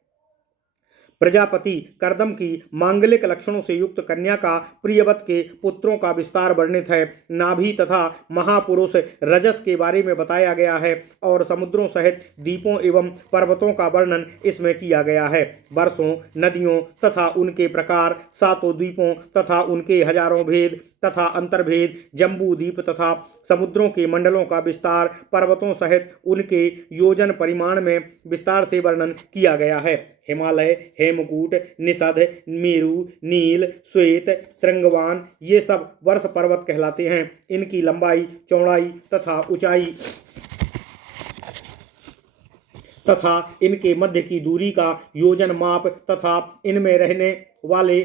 प्रजापति कर्दम की मांगलिक लक्षणों से युक्त कन्या का प्रियवत के पुत्रों का विस्तार वर्णित है। नाभि तथा महापुरुष रजस के बारे में बताया गया है और समुद्रों सहित द्वीपों एवं पर्वतों का वर्णन इसमें किया गया है। वर्षों, नदियों तथा उनके प्रकार, 7 द्वीपों तथा उनके हजारों भेद तथा अंतर्भेद, जम्बू द्वीप तथा समुद्रों के मंडलों का विस्तार, पर्वतों सहित उनके योजन परिमाण में विस्तार से वर्णन किया गया है। हिमालय, हेमकूट, निषद, मेरु, नील, श्वेत, श्रृंगवान ये सब वर्ष पर्वत कहलाते हैं। इनकी लंबाई, चौड़ाई तथा ऊंचाई तथा इनके मध्य की दूरी का योजन माप तथा इनमें रहने वाले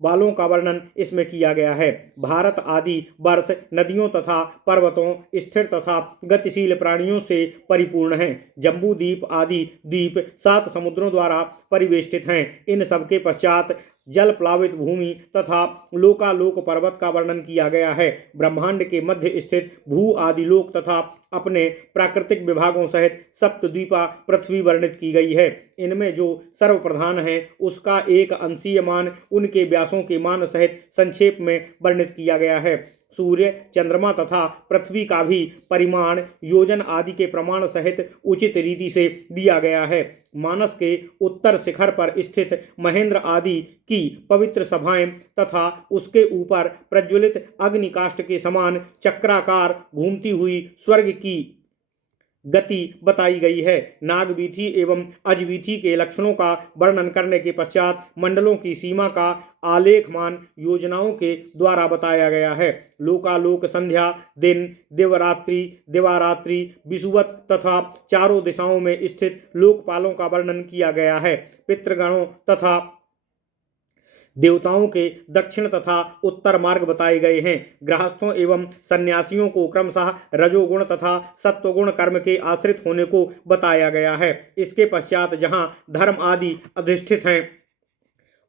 वालों का वर्णन इसमें किया गया है। भारत आदि वर्ष नदियों तथा पर्वतों, स्थिर तथा गतिशील प्राणियों से परिपूर्ण है। जम्बू द्वीप आदि द्वीप 7 समुद्रों द्वारा परिवेष्टित हैं। इन सबके पश्चात जल प्लावित भूमि तथा लोकालोक पर्वत का वर्णन किया गया है। ब्रह्मांड के मध्य स्थित भू आदि लोक तथा अपने प्राकृतिक विभागों सहित सप्तद्वीपा पृथ्वी वर्णित की गई है। इनमें जो सर्वप्रधान है उसका एक अंशीय मान उनके व्यासों के मान सहित संक्षेप में वर्णित किया गया है। सूर्य, चंद्रमा तथा पृथ्वी का भी परिमाण योजन आदि के प्रमाण सहित उचित रीति से दिया गया है। मानस के उत्तर शिखर पर स्थित महेंद्र आदि की पवित्र सभाएं तथा उसके ऊपर प्रज्वलित अग्निकाष्ठ के समान चक्राकार घूमती हुई स्वर्ग की गति बताई गई है। नागवीथी एवं अजवीथी के लक्षणों का वर्णन करने के पश्चात मंडलों की सीमा का आलेखमान योजनाओं के द्वारा बताया गया है। लोकालोक संध्या, दिन, दिवरात्रि, दिवारात्रि, विषुवत तथा चारों दिशाओं में स्थित लोकपालों का वर्णन किया गया है। पितृगणों तथा देवताओं के दक्षिण तथा उत्तर मार्ग बताए गए हैं। गृहस्थों एवं सन्यासियों को क्रमशः रजोगुण तथा सत्वगुण कर्म के आश्रित होने को बताया गया है। इसके पश्चात जहाँ धर्म आदि अधिष्ठित हैं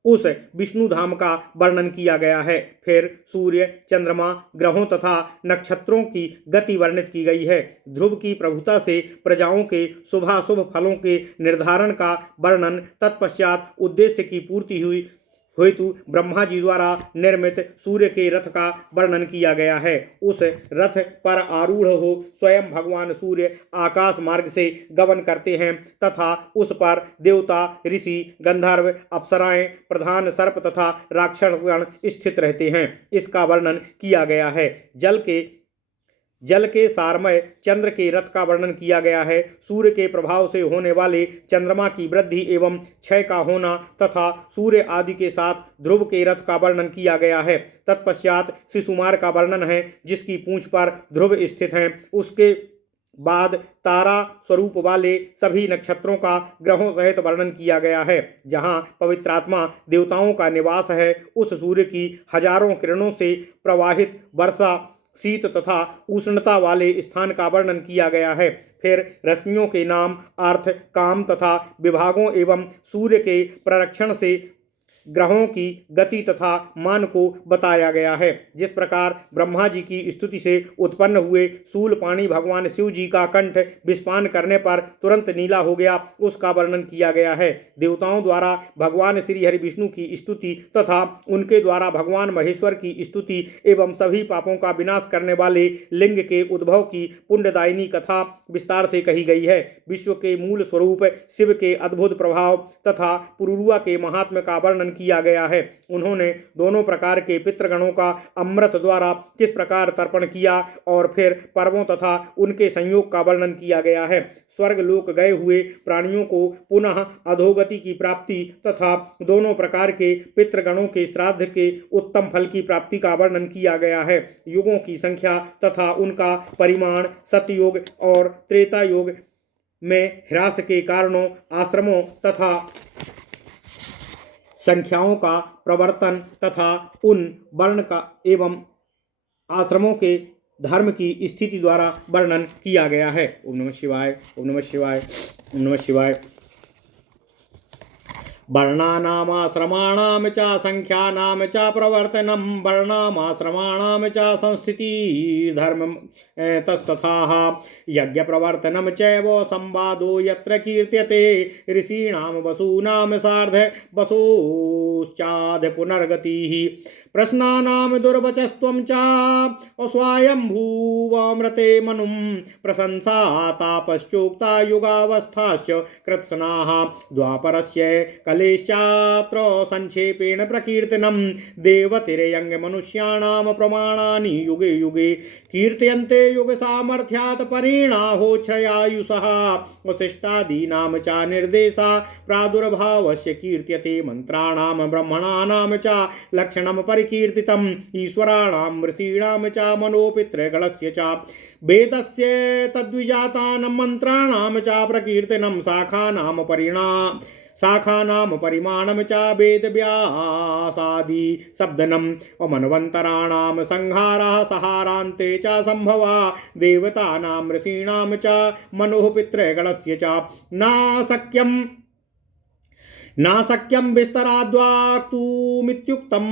उस विष्णु धाम का वर्णन किया गया है। फिर सूर्य, चंद्रमा, ग्रहों तथा नक्षत्रों की गति वर्णित की गई है। ध्रुव की प्रभुता से प्रजाओं के शुभाशुभ फलों के निर्धारण का वर्णन, तत्पश्चात उद्देश्य की पूर्ति हुई हेतु ब्रह्मा जी द्वारा निर्मित सूर्य के रथ का वर्णन किया गया है। उस रथ पर आरूढ़ हो स्वयं भगवान सूर्य आकाश मार्ग से गमन करते हैं तथा उस पर देवता, ऋषि, गंधर्व, अप्सराएं, प्रधान सर्प तथा राक्षसगण स्थित रहते हैं। इसका वर्णन किया गया है। जल के सारमय चंद्र के रथ का वर्णन किया गया है। सूर्य के प्रभाव से होने वाले चंद्रमा की वृद्धि एवं क्षय का होना तथा सूर्य आदि के साथ ध्रुव के रथ का वर्णन किया गया है। तत्पश्चात शिशुमार का वर्णन है जिसकी पूंछ पर ध्रुव स्थित हैं। उसके बाद तारा स्वरूप वाले सभी नक्षत्रों का ग्रहों सहित वर्णन किया गया है। जहाँ पवित्रात्मा देवताओं का निवास है उस सूर्य की हजारों किरणों से प्रवाहित वर्षा, शीत तथा उष्णता वाले स्थान का वर्णन किया गया है। फिर रश्मियों के नाम, अर्थ, काम तथा विभागों एवं सूर्य के प्ररक्षण से ग्रहों की गति तथा मान को बताया गया है। जिस प्रकार ब्रह्मा जी की स्तुति से उत्पन्न हुए शूलपाणी भगवान शिव जी का कंठ विस्पान करने पर तुरंत नीला हो गया, उसका वर्णन किया गया है। देवताओं द्वारा भगवान श्री हरि विष्णु की स्तुति तथा उनके द्वारा भगवान महेश्वर की स्तुति एवं सभी पापों का विनाश करने वाले लिंग के उद्भव की पुण्यदायिनी कथा विस्तार से कही गई है। विश्व के मूल स्वरूप शिव के अद्भुत प्रभाव तथा पुरुरुआ के महात्म्य का वर्णन किया गया है। उन्होंने दोनों प्रकार के पितृगणों का अमृत द्वारा किस प्रकार तर्पण किया और फिर पर्वों तथा उनके संयोग का वर्णन किया गया है। स्वर्ग लोक गए हुए प्राणियों को पुनः अधोगति की प्राप्ति तथा दोनों प्रकार के पितृगणों के श्राद्ध के उत्तम फल की प्राप्ति का वर्णन किया गया है। युगों की संख्या तथा उनका परिमाण, सतयुग और त्रेता युग में ह्रास के कारणों, आश्रमों तथा संख्याओं का प्रवर्तन तथा उन वर्ण का एवं आश्रमों के धर्म की स्थिति द्वारा वर्णन किया गया है। ओम नमः शिवाय, ओम नमः शिवाय, ओम नमः शिवाय। वर्णानामाश्रमाणां च संख्यानां च प्रवर्तनं वर्णामाश्रमाणां च संस्थिति धर्म तस्तथाः यज्ञप्रवर्तनं चैव संवादो यत्र कीर्त्यते ऋषीणां वसूनां सार्ध वसोश्चाद् पुनर्गतिः प्रश्नानां दुर्वचस्त्वं च अस्वायम्भूवमृते मनुं प्रशंसा तापश्चोक्ता युगावस्थाश्च कृत्स्नाः द्वापरस्य कलेश्चात्र संक्षेपेण प्रकीर्तनं देवतिर्यंग मनुष्याणां प्रमाणानि युगे युगे कीर्तयन्ते युग सामर्थ्यात् परिणाहोक्षयायुषः वसिष्ठादीनां च निर्देशा प्रादुर्भावस्य कीर्त्यते मंत्राणां ब्रह्मणानां च लक्षणं परिकीर्तितम् ईश्वराणां ऋषीणां च मनोपितृगणस्य च वेदस्य तद्विजातानां मंत्राणां च प्रकीर्तनं शाखानां शाखानां परिमाणं च वेदव्यासादि शब्दनम् मन्वन्तराणां संहारः सहारान्ते च सम्भवा देवतानां ऋषीणां च मनुः पितृगणस्य च नाशक्यं विस्तराद्वाक्तुमित्युक्तं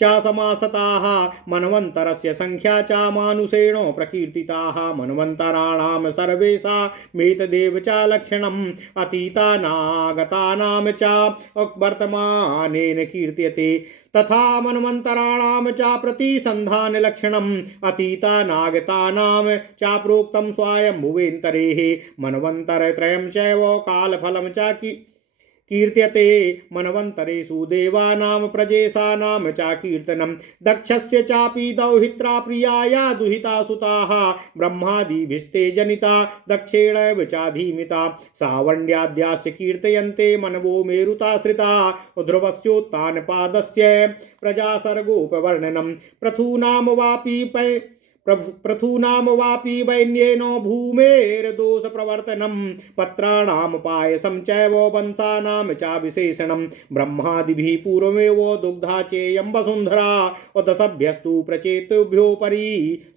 च समासताः मन्वन्तरस्य संख्या च मानुषेण प्रकीर्तिताः मन्वन्तराणां सर्वेषामेतदेव च लक्षणम् अतीतानागतानां च वर्तमानेन कीर्त्यते तथा मन्वन्तराणां च प्रतिसन्धानलक्षणम् अतीतानागतानां च प्रोक्तं स्वायम्भुवेन्तरेः मन्वन्तरत्रयं चैव कालफलं च कीर्त्यते मन्वन्तरेषु देवानां प्रजेशानां च कीर्तनं दक्षस्य चापि दौहित्रा प्रियाया दुहिता सुताः ब्रह्मादिभिस्ते जनिता दक्षेणैव चाधीमिता सावण्ड्याद्याश्च कीर्तयन्ते मनवो मेरुताश्रिता ध्रुवस्योत्तानपादस्य प्रजासर्गोपवर्णनं पृथूनाम वापि वैन्येनो भूमेर्दोषप्रवर्तनं पत्राणां पायसं चैव वंशानां च विशेषणं ब्रह्मादिभिः पूर्वमेव दुग्धा चेयं वसुन्धरा दशभ्यस्तु प्रचेतुभ्योपरि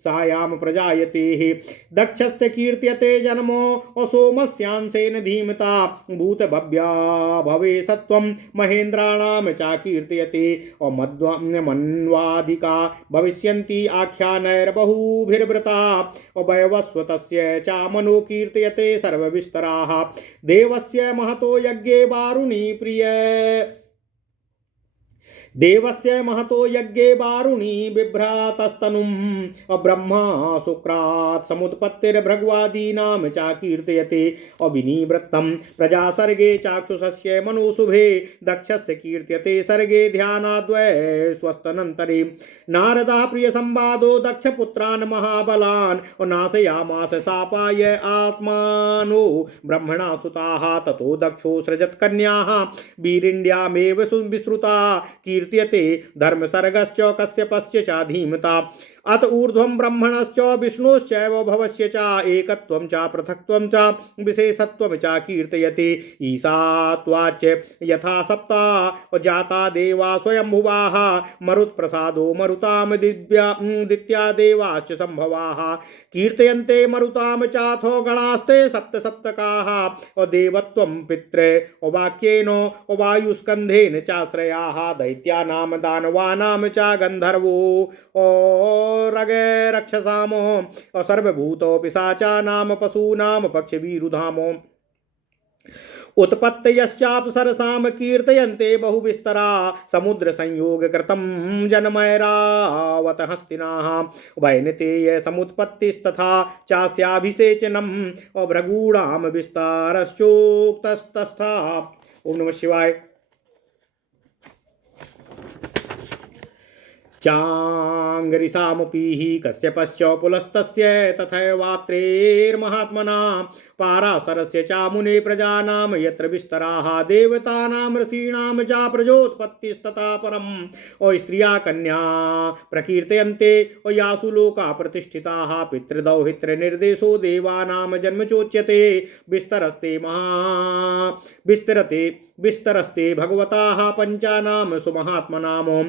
सायां प्रजायते दक्षस्य कीर्त्यते जन्मो सोमस्यांशेन धीमता भूतभव्या भवे सत्वं महेन्द्राणां च कीर्त्यते मन्वाधिका भविष्यन्ति आख्यानैर्बहु भूभिर्वृता वयवस्वतस्य च मनो कीर्तयते सर्वविस्तराः देवस्य महतो यज्ञे वारुणी प्रिय देवस्य महतो यज्ञे वारुणी बिभ्रातस्तनुम् ब्रह्मा शुक्रात् समुत्पत्तिर्भृग्वादीनां च कीर्तयते अविनिवृत्तं प्रजासर्गे चाक्षुषस्य मनुशुभे दक्षस्य कीर्त्यते सर्गे ध्यानाद्वै स्वस्तनन्तरे नारदः प्रियसंवादो दक्षपुत्रान् महाबलान् नाशयामास शापाय आत्मानो ब्रह्मणा सुताः ततो दक्षो सृजत्कन्याः वीरिण्यामेव विश्रुता कीर्त्यते धर्मसर्गश्च कश्यपस्य च धीमता अत ऊर्ध्वं ब्रह्मणश्च विष्णोश्चैव भवस्य च एकत्वं च पृथक्त्वं च विशेषत्वं च कीर्तयते ईशा त्वाच यथा सप्ता जाता देवा स्वयंभुवाः मरुत्प्रसादो मरुतां दित्या देवाश्च संभवाः कीर्तयन्ते मरुतां चाथो गणास्ते सप्तसप्तकाः देवत्वं पितृ वाक्येन वायुस्कन्धेन चाश्रयाः दैत्यानां दानवानां च गन्धर्वो रगे रक्षसामो सर्वभूतो पिशाचानां पशूनां पक्षवीरुधामो उत्पत्तयश्चाप्सरसां कीर्तयन्ते बहुविस्तरा समुद्रसंयोगकृतं जनमैरावत हस्तिनाः वैनतेय समुत्पत्तिस्तथा चास्याभिषेचनम् भृगूणां विस्तारश्चोक्तस्तथा। ओम नमः शिवाय। चांगरिसामपीः कश्यपश्च पुलस्तस्य तथैवात्रेर्महात्मना पाराशरस्य च मुने प्रजानां यत्र विस्तराः देवतानां ऋषीणां च प्रजोत्पत्तिस्तथा परम् स्त्रिया कन्या प्रकीर्तयन्ते यासु लोका प्रतिष्ठिताः पितृदौहित्रनिर्देशो देवानां जन्म चोच्यते विस्तरस्ते भगवताः पंचानां सुमहात्मनामो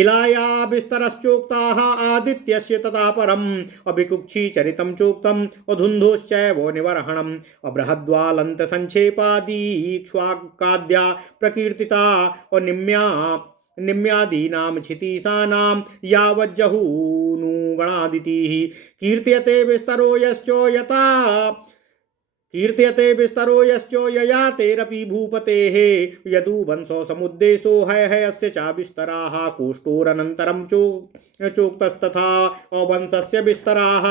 इलाया विस्तरश्चोक्ताः आदित्यस्य तथा परम् अभिकुक्षी चरितं चोक्तम् अधुन्धोश्चैव निवर्हणम् अबृहद्वालन्त संक्षेपादीक्ष्वाकाद्या प्रकीर्तिता निम्यादीनां क्षितीशानां यावज्जहूनुगणादितिः कीर्त्यते विस्तरो यश्चो ययातेरपि भूपतेः यदुवंशो समुद्देशो हयस्य च विस्तराः कोष्ठोरनन्तरं चोक्तस्तथा वंशस्य विस्तराः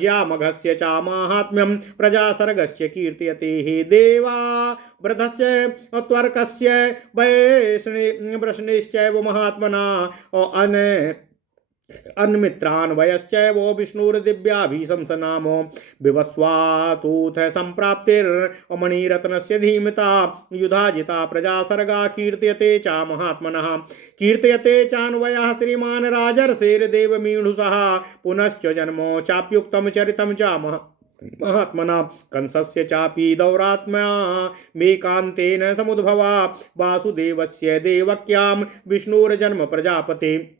ज्यामघस्य च माहात्म्यं प्रजासर्गस्य कीर्त्यते देवा वृद्धस्य त्वर्कस्य वृष्णेश्चैव महात्मना अन्मित्रान् वयश्चैव विष्णुर्दिव्याभिशंसनामो विवस्वातूथ सम्प्राप्तिर्मणिरत्नस्य धीमता युधाजिता प्रजासर्गा कीर्त्यते च महात्मनः कीर्त्यते चान्वयः श्रीमान् राजर्षेर्देवमीढुषः पुनश्च जन्मो चाप्युक्तं चरितं च महात्मना कंसस्य चापि दौरात्म्या मेकान्तेन समुद्भवा वासुदेवस्य देवक्यां विष्णोर्जन्म प्रजापते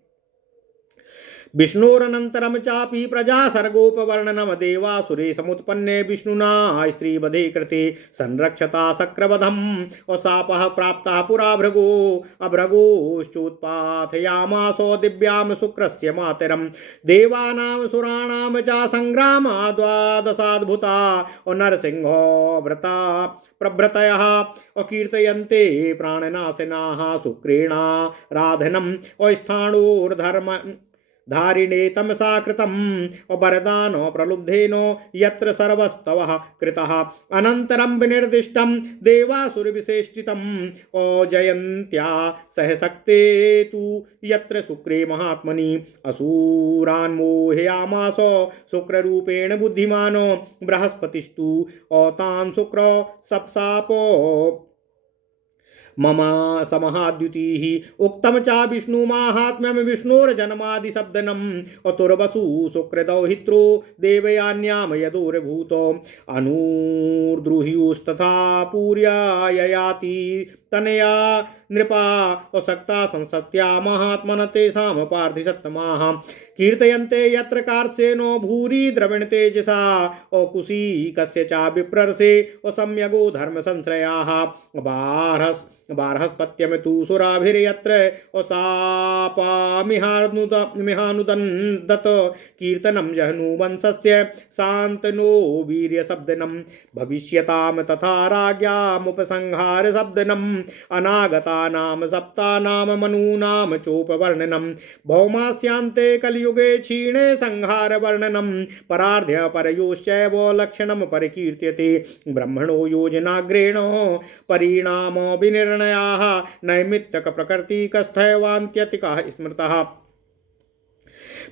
विष्णोरनन्तरं चापि प्रजासर्गोपवर्णनम देवासुरे समुत्पन्ने विष्णुना स्त्रीवधे कृते संरक्षता शक्रवधम् शापः प्राप्तः पुरा भृगो अभ्रगोश्चोत्पाथयामासो दिव्यां शुक्रस्य मातरं देवानां सुराणां च संग्रामा द्वादशाद्भुता नरसिंहो व्रता प्रभृतयः अकीर्तयन्ते प्राणनाशनाः शुक्रेणा राधनम् अस्थाणोर्धर्म धारिणे तमसा कृतम् वरदानो प्रलुब्धेनो यत्र सर्वस्तवः कृतः अनन्तरं विनिर्दिष्टं देवासुरविशेषितम् ओजयन्त्या सह शक्ते तु यत्र शुक्रे महात्मनि असुरान् मोहयामासो शुक्ररूपेण बुद्धिमानो बृहस्पतिस्तु औतान् शुक्र सप्सापो मम समहाद्युतिः उक्तम चा विष्णुमाहात्म्यं विष्णोर्जन्मादिशब्दनम् अतुर्वसु शुक्रदौहित्रो देवयान्यां यदुर्भूतो अनूर्द्रुह्युस्तथा पूर्याययाति तनया नृपा असक्ता संसत्या महात्मन तेषां पार्थिसत्तमाः कीर्तयन्ते यत्र कार्त्स्येनो भूरि द्रविण तेजसा अकुशी कस्य चा विप्रर्षे असम्यगो धर्म संश्रयाः बार्हस्पत्यम तु सुराभिर्यत्र असापामिहानुदन्दत कीर्तनं जह्नुवंशस्य शान्तनो वीर्यशब्दनं भविष्यतां तथा राज्ञामुपसंहारशब्दनम् अनागतानां सप्तानां मनूनां चोपवर्णनं भौमास्यान्ते कलियुगे क्षीणे संहारवर्णनं परार्ध्य परयोश्चैव लक्षणं परिकीर्त्यते ब्रह्मणो योजनाग्रेण परिणामो विनिर्णयाः नैमित्तकप्रकृतिकस्थैवान्त्यतिकः स्मृतः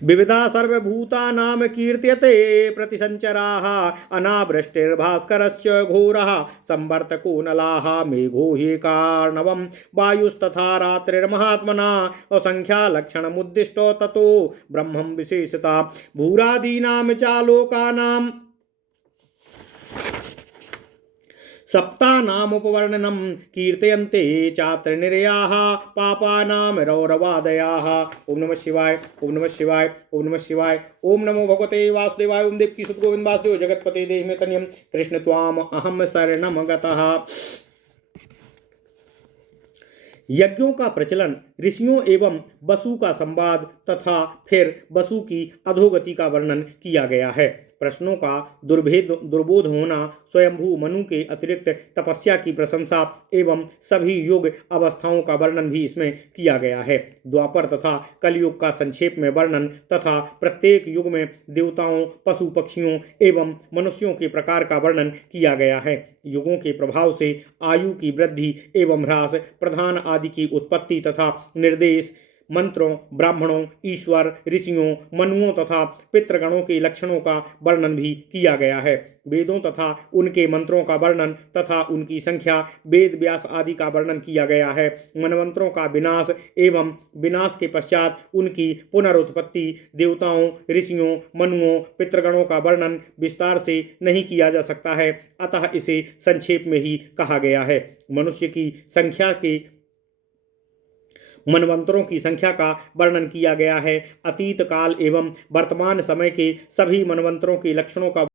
विविधा सर्वभूतानां कीर्त्यते प्रतिसञ्चराः अनावृष्टिर्भास्करश्च घोरः संवर्तको नलाः मेघो ह्येकार्णवं वायुस्तथा रात्रिर्महात्मना असंख्यालक्षणमुद्दिष्टो ततो ब्रह्मं विशेषता भूरादीनां चालोकानां सप्तानामुपवर्णनं कीर्तयन्ते चात्र निर्याः पापानां रौरवादयाः। ओम नमः शिवाय ओम नमः शिवाय ओम नमः शिवाय ओम नमो भगवते वासुदेवाय ओम देवकी सुत गोविंद वासुदेव जगतपते देहि मे तन्यं कृष्ण त्वाम अहम शरणम गतः। यज्ञों का प्रचलन, ऋषियों एवं वसु का संवाद तथा फिर वसु की अधोगति का वर्णन किया गया है। प्रश्नों का दुर्बोध होना, स्वयंभू मनु के अतिरिक्त तपस्या की प्रशंसा एवं सभी युग अवस्थाओं का वर्णन भी इसमें किया गया है। द्वापर तथा कलयुग का संक्षेप में वर्णन तथा प्रत्येक युग में देवताओं, पशु पक्षियों एवं मनुष्यों के प्रकार का वर्णन किया गया है। युगों के प्रभाव से आयु की वृद्धि एवं ह्रास, प्रधान आदि की उत्पत्ति तथा निर्देश, मंत्रों, ब्राह्मणों, ईश्वर, ऋषियों, मनुओं तथा पितृगणों के लक्षणों का वर्णन भी किया गया है। वेदों तथा उनके मंत्रों का वर्णन तथा उनकी संख्या, वेद व्यास आदि का वर्णन किया गया है। मनवंतरों का विनाश एवं विनाश के पश्चात उनकी पुनरुत्पत्ति, देवताओं, ऋषियों, मनुओं, पितृगणों का वर्णन विस्तार से नहीं किया जा सकता है, अतः इसे संक्षेप में ही कहा गया है। मनुष्य की संख्या के मनवंतरों की संख्या का वर्णन किया गया है। अतीत काल एवं वर्तमान समय के सभी मनवंतरों के लक्षणों का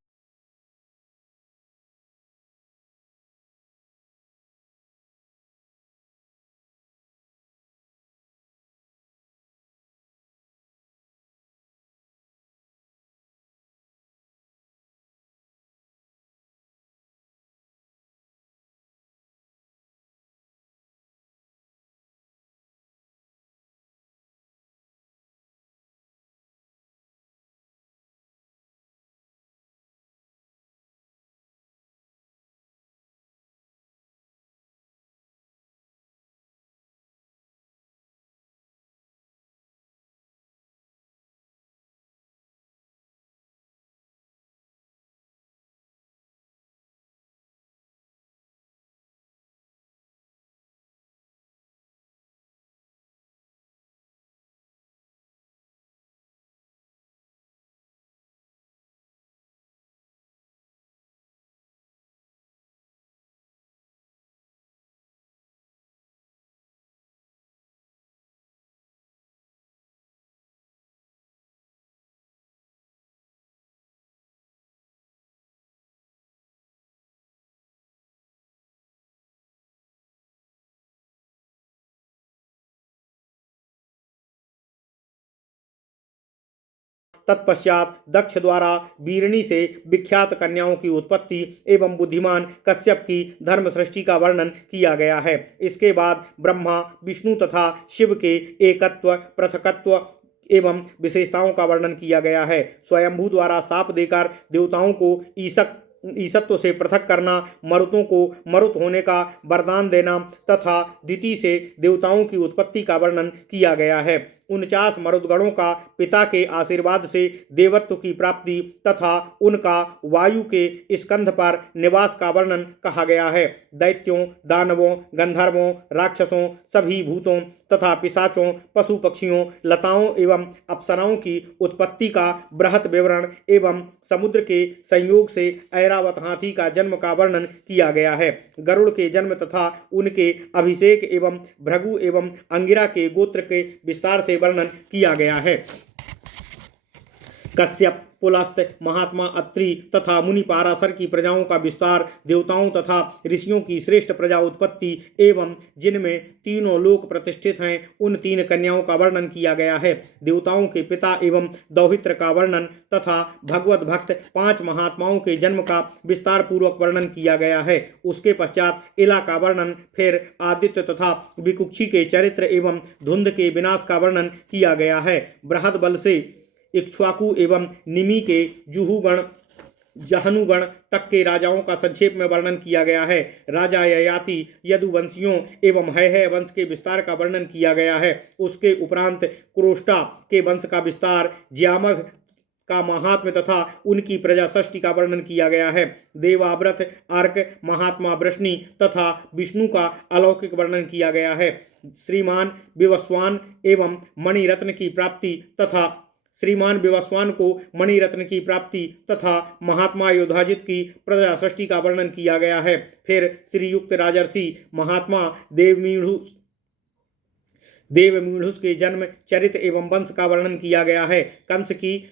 तत्पश्चात दक्ष द्वारा वीरणी से विख्यात कन्याओं की उत्पत्ति एवं बुद्धिमान कश्यप की धर्म सृष्टि का वर्णन किया गया है। इसके बाद ब्रह्मा, विष्णु तथा शिव के एकत्व, पृथकत्व एवं विशेषताओं का वर्णन किया गया है। स्वयंभू द्वारा शाप देकर देवताओं को ईसत्व से पृथक करना, मरुतों को मरुत होने का वरदान देना तथा दिति से देवताओं की उत्पत्ति का वर्णन किया गया है। 49 मरुदगणों का पिता के आशीर्वाद से देवत्व की प्राप्ति तथा उनका वायु के स्कंध पर निवास का वर्णन कहा गया है। दैत्यों, दानवों, गंधर्वों, राक्षसों, सभी भूतों तथा पिशाचों, पशु पक्षियों, लताओं एवं अप्सराओं की उत्पत्ति का बृहत विवरण एवं समुद्र के संयोग से ऐरावत हाथी का जन्म का वर्णन किया गया है। गरुड़ के जन्म तथा उनके अभिषेक एवं भृगु एवं अंगिरा के गोत्र के विस्तार से वर्णन किया गया है। कश्यप, पुलस्त, महात्मा अत्रि तथा मुनि पाराशर की प्रजाओं का विस्तार, देवताओं तथा ऋषियों की श्रेष्ठ प्रजा उत्पत्ति एवं जिनमें तीनों लोक प्रतिष्ठित हैं उन 3 कन्याओं का वर्णन किया गया है। देवताओं के पिता एवं दौहित्र का वर्णन तथा भगवत भक्त 5 महात्माओं के जन्म का विस्तार पूर्वक वर्णन किया गया है। उसके पश्चात इला का वर्णन, फिर आदित्य तथा विकुक्षी के चरित्र एवं धुंध के विनाश का वर्णन किया गया है। बृहद बल से इक्ष्वाकु एवं निमि के जुहुगण, जहनुगण तक के राजाओं का संक्षेप में वर्णन किया गया है। राजा ययाति, यदुवंशियों एवं हैहय वंश के विस्तार का वर्णन किया गया है। उसके उपरांत क्रोष्टा के वंश का विस्तार, ज्यामघ का महात्म्य तथा उनकी प्रजा षष्टि का वर्णन किया गया है। देवाव्रत, अर्क, महात्मा वृष्णि तथा विष्णु का अलौकिक वर्णन किया गया है। श्रीमान विवस्वान एवं मणिरत्न की प्राप्ति तथा श्रीमान विवस्वान को मणिरत्न की प्राप्ति तथा महात्मा योधाजित की प्रजा सृष्टि का वर्णन किया गया है। फिर श्रीयुक्त राजर्षि महात्मा देवमीढ़ुस के जन्म, चरित्र एवं वंश का वर्णन किया गया है। कंस की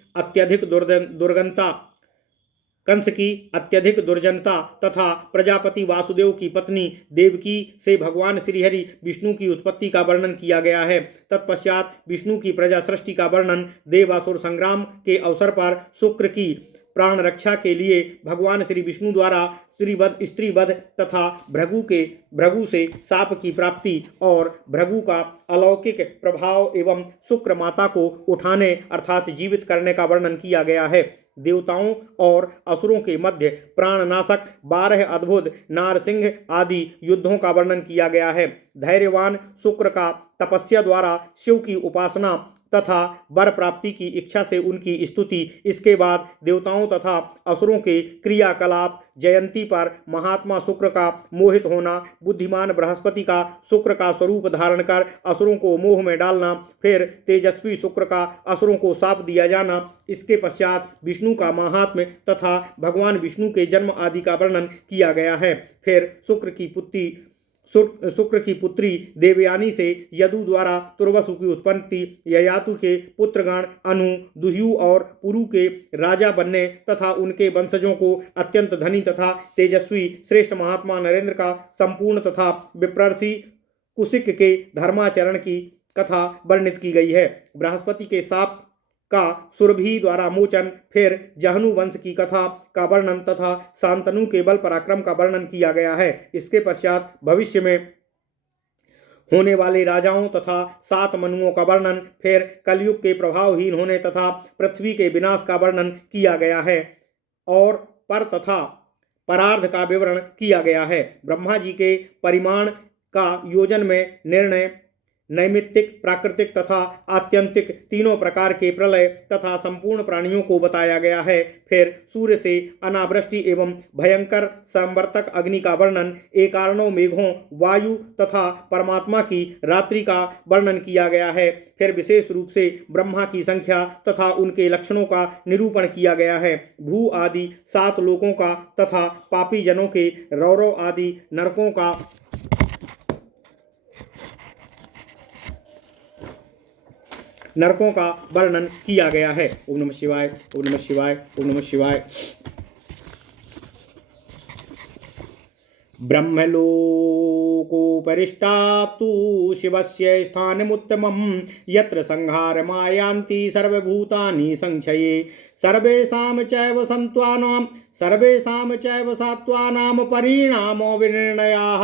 अत्यधिक दुर्जनता तथा प्रजापति वासुदेव की पत्नी देवकी से भगवान श्रीहरि विष्णु की उत्पत्ति का वर्णन किया गया है। तत्पश्चात विष्णु की प्रजा सृष्टि का वर्णन, देवासुर संग्राम के अवसर पर शुक्र की प्राण रक्षा के लिए भगवान श्री विष्णु द्वारा स्त्रीवध तथा भृगु से साप की प्राप्ति और भृगु का अलौकिक प्रभाव एवं शुक्र माता को उठाने अर्थात जीवित करने का वर्णन किया गया है। देवताओं और असुरों के मध्य प्राणनाशक 12 अद्भुत नारसिंह आदि युद्धों का वर्णन किया गया है। धैर्यवान शुक्र का तपस्या द्वारा शिव की उपासना तथा वर प्राप्ति की इच्छा से उनकी स्तुति। इसके बाद देवताओं तथा असुरों के क्रियाकलाप, जयंती पर महात्मा शुक्र का मोहित होना, बुद्धिमान बृहस्पति का शुक्र का स्वरूप धारण कर असुरों को मोह में डालना, फिर तेजस्वी शुक्र का असुरों को शाप दिया जाना। इसके पश्चात विष्णु का महात्म्य तथा भगवान विष्णु के जन्म आदि का वर्णन किया गया है। फिर शुक्र की पुत्री देवयानी से यदु द्वारा तुर्वसु की उत्पत्ति, ययातु के पुत्रगण अनु, दुह्यु और पुरु के राजा बनने तथा उनके वंशजों को अत्यंत धनी तथा तेजस्वी श्रेष्ठ महात्मा नरेंद्र का संपूर्ण तथा विप्रर्षि कुशिक के धर्माचरण की कथा वर्णित की गई है। बृहस्पति के शाप का सुरभि द्वारा मोचन, फिर जहनु वंश की कथा का वर्णन तथा शांतनु के बल पराक्रम का वर्णन किया गया है। इसके पश्चात भविष्य में होने वाले राजाओं तथा 7 मनुओं का वर्णन, फिर कलयुग के प्रभावहीन होने तथा पृथ्वी के विनाश का वर्णन किया गया है और पर तथा परार्ध का विवरण किया गया है। ब्रह्मा जी के परिमाण का योजन में निर्णय, नैमित्तिक, प्राकृतिक तथा आत्यंतिक तीनों प्रकार के प्रलय तथा संपूर्ण प्राणियों को बताया गया है। फिर सूर्य से अनावृष्टि एवं भयंकर संवर्तक अग्नि का वर्णन, एकार्णों मेघों, वायु तथा परमात्मा की रात्रि का वर्णन किया गया है। फिर विशेष रूप से ब्रह्मा की संख्या तथा उनके लक्षणों का निरूपण किया गया है। भू आदि 7 लोकों का तथा पापी जनों के रौरव आदि नरकों का वर्णन किया गया है। ओम नमः शिवाय, ओम नमः शिवाय, ओम नमः शिवाय। ब्रह्मलोकोपरिष्टात्तु शिवस्य स्थानमुत्तमं यत्र संहारमायान्ति सर्वभूतानि संक्षये सर्वेषां चैव सत्त्वानां परिणामो विनिर्णयाः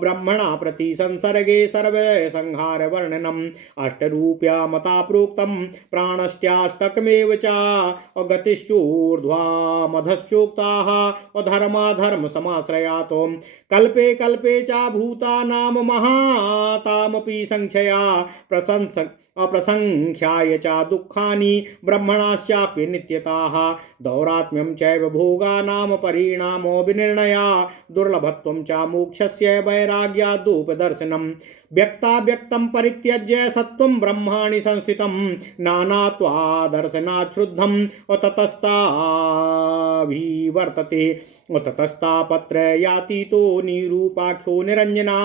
ब्रह्मणा प्रति संसर्गे सर्वसंहारवर्णनम् अष्टरूप्यमता प्रोक्तं प्राणश्चाष्टकमेव च गतिश्चूर्ध्वामधश्चोक्ताः धर्माधर्मसमाश्रयातो कल्पे कल्पे च भूतानां महातामपि संख्यया अप्रसंख्याय च दुःखानि ब्रह्मणाश्चापि नित्यताः दौरात्म्यं चैव भोगानां परिणामो विनिर्णया दुर्लभत्वं च मोक्षस्य वैराग्यादुपदर्शनं व्यक्ताव्यक्तं परित्यज्य सत्त्वं ब्रह्माणि संस्थितं नानात्वादर्शनाच्छ्रुद्धं ततस्ताभिवर्तते ततस्तापत्र यातीतो निरूपाख्यो निरञ्जना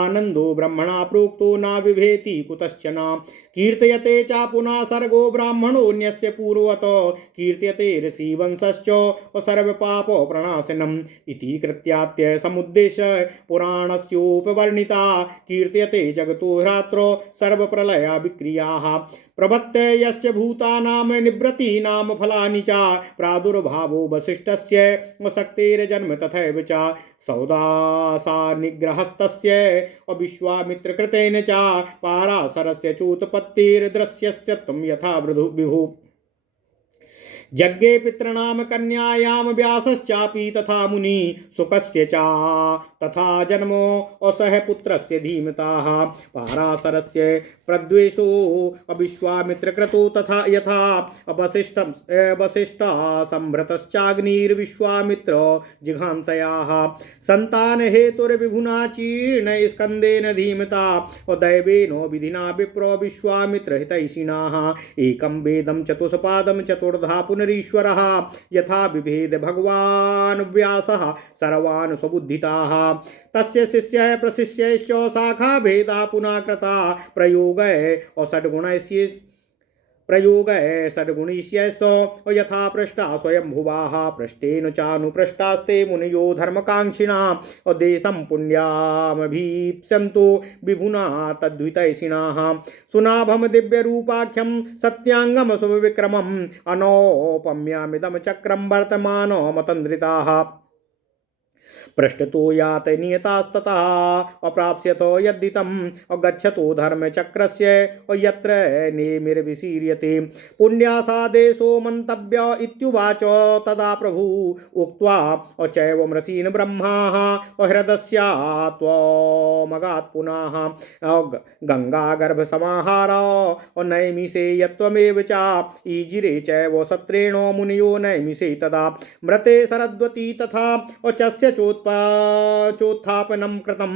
आनन्दो ब्रह्मणा प्रोक्तो न बिभेति कुतश्चन कीर्तयते च पुनः सर्गो ब्राह्मणोऽन्यस्य पूर्वतो कीर्त्यते ऋषिवंशश्च सर्वपापो प्रणाशनम् इति कृत्यात्य समुद्देश्य पुराणस्योपवर्णिता कीर्त्यते जगतो रात्रो सर्वप्रलय विक्रियाः प्रवत्ते यस्य भूतानां निवृत्तीनां फलानि च प्रादुर्भावो वसिष्ठस्य शक्तेर्जन्म तथैव च सौदासा निग्रहस्तस्य विश्वामित्रकृतेन च पाराशरस्य चोत्पत्तिर्दृश्यस्य त्वं यथा विभु यज्ञे पितॄणां कन्यायां व्यासश्चापि तथा मुनि सुकस्य च तथा जन्मो असह पुत्रस्य धीमताः पाराशरस्य प्रद्वेषो विश्वामित्रकृतो तथा यथा वसिष्ठा संभृतश्चाग्निर्विश्वामित्र जिघांसयाः संतान हेतुर्विभुना चीर्ण स्कंदेन धीमता दैवेनो विधिना विप्रो विश्वामित्र हितैषिणाः एकं वेदं चतुष्पादं चतुर्धा पुनरीश्वरः यथा बिभेद भगवान् व्यासः सर्वान् स्वबुद्धिताः तस्य शिष्यः प्रशिष्यश्च शाखा भेदा पुनः कृता प्रयोगः षड्गुणिष्यसो यथा पृष्टा स्वयंभुवाः पृष्टेन चानुपृष्टास्ते मुनयो धर्मकाङ्क्षिणा देशं पुण्यामभीप्स्यन्तो विभुना तद्वितैषिणाः सुनाभं दिव्यरूपाख्यं सत्याङ्गं शुभविक्रमम् अनौपम्यमिदं चक्रं वर्तमानमतन्द्रिताः पृष्ठतो यात नियतास्ततः अप्राप्स्यतो यद्दितम् अगच्छतो धर्मचक्रस्य यत्र नेमिर्विशीर्यते पुण्यासादेशो मन्तव्य इत्युवाच तदा प्रभु उक्त्वा चैवं ऋषीन् ब्रह्माः हृदस्यात्वमगात् पुनः गङ्गागर्भसमाहार नैमिषे यत्त्वमेव च ईजिरे चैव सत्रेणो मुनियो नैमिषे तदा मृते सरद्वती तथा चस्य चोत्थापनं कृतं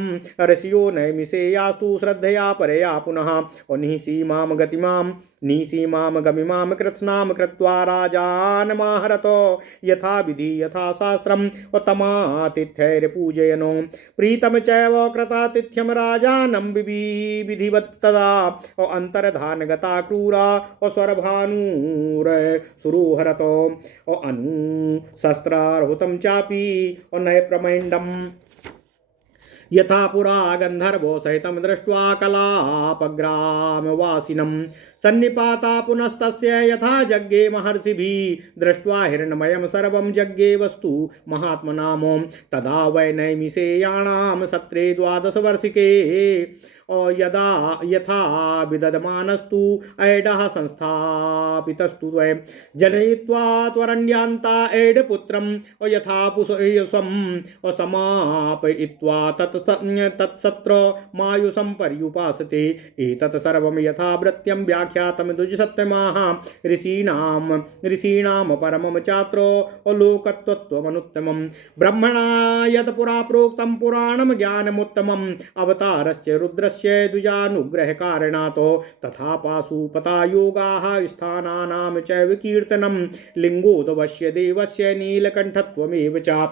ऋषियो नैमिषे यास्तु श्रद्धया परया पुनः निसीमां गमिमां कृत्स्नां कृत्वा राजानमाहरतो यथा विधि यथा शास्त्रं तमातिथ्यैर्पूजयनो प्रीतं चैव कृतातिथ्यं राजानं विधिवत्तदा अन्तर्धानगता क्रूरा स्वरभानुरसुरोहरतो अनुशस्त्रार्हुतं चापि नयप्रमैण्डम् यथा पुरा गन्धर्वो सहितं दृष्ट्वा कलापग्रामवासिनं सन्निपाता पुनस्तस्य यथा यज्ञे महर्षिभिः दृष्ट्वा हिरण्मयं सर्वं यज्ञे वस्तु महात्मनामो तदा वै नैमिषेयाणां सत्रे 12 वर्षिके यथा विदधमानस्तु ऐडः संस्थापितस्तु वयं जनयित्वा त्वरण्यान्ता ऐडपुत्रं यथा पुषयसं समापयित्वा तत्सत्र मायुषं पर्युपासते एतत् सर्वं यथा वृत्यं व्याख्यातं द्विजसत्यमाः ऋषीणां परमं चात्रो लोकतत्त्वमनुत्तमं ब्रह्मणा यत् पुरा प्रोक्तं पुराणं ज्ञानमुत्तमम् अवतारश्च रुद्रस्य द्विजानुग्रह कारणातो तथा पाशुपता योगाः स्थानानां चैव कीर्तनं लिंगोद्भवस्य देवस्य नीलकण्ठत्वमेव च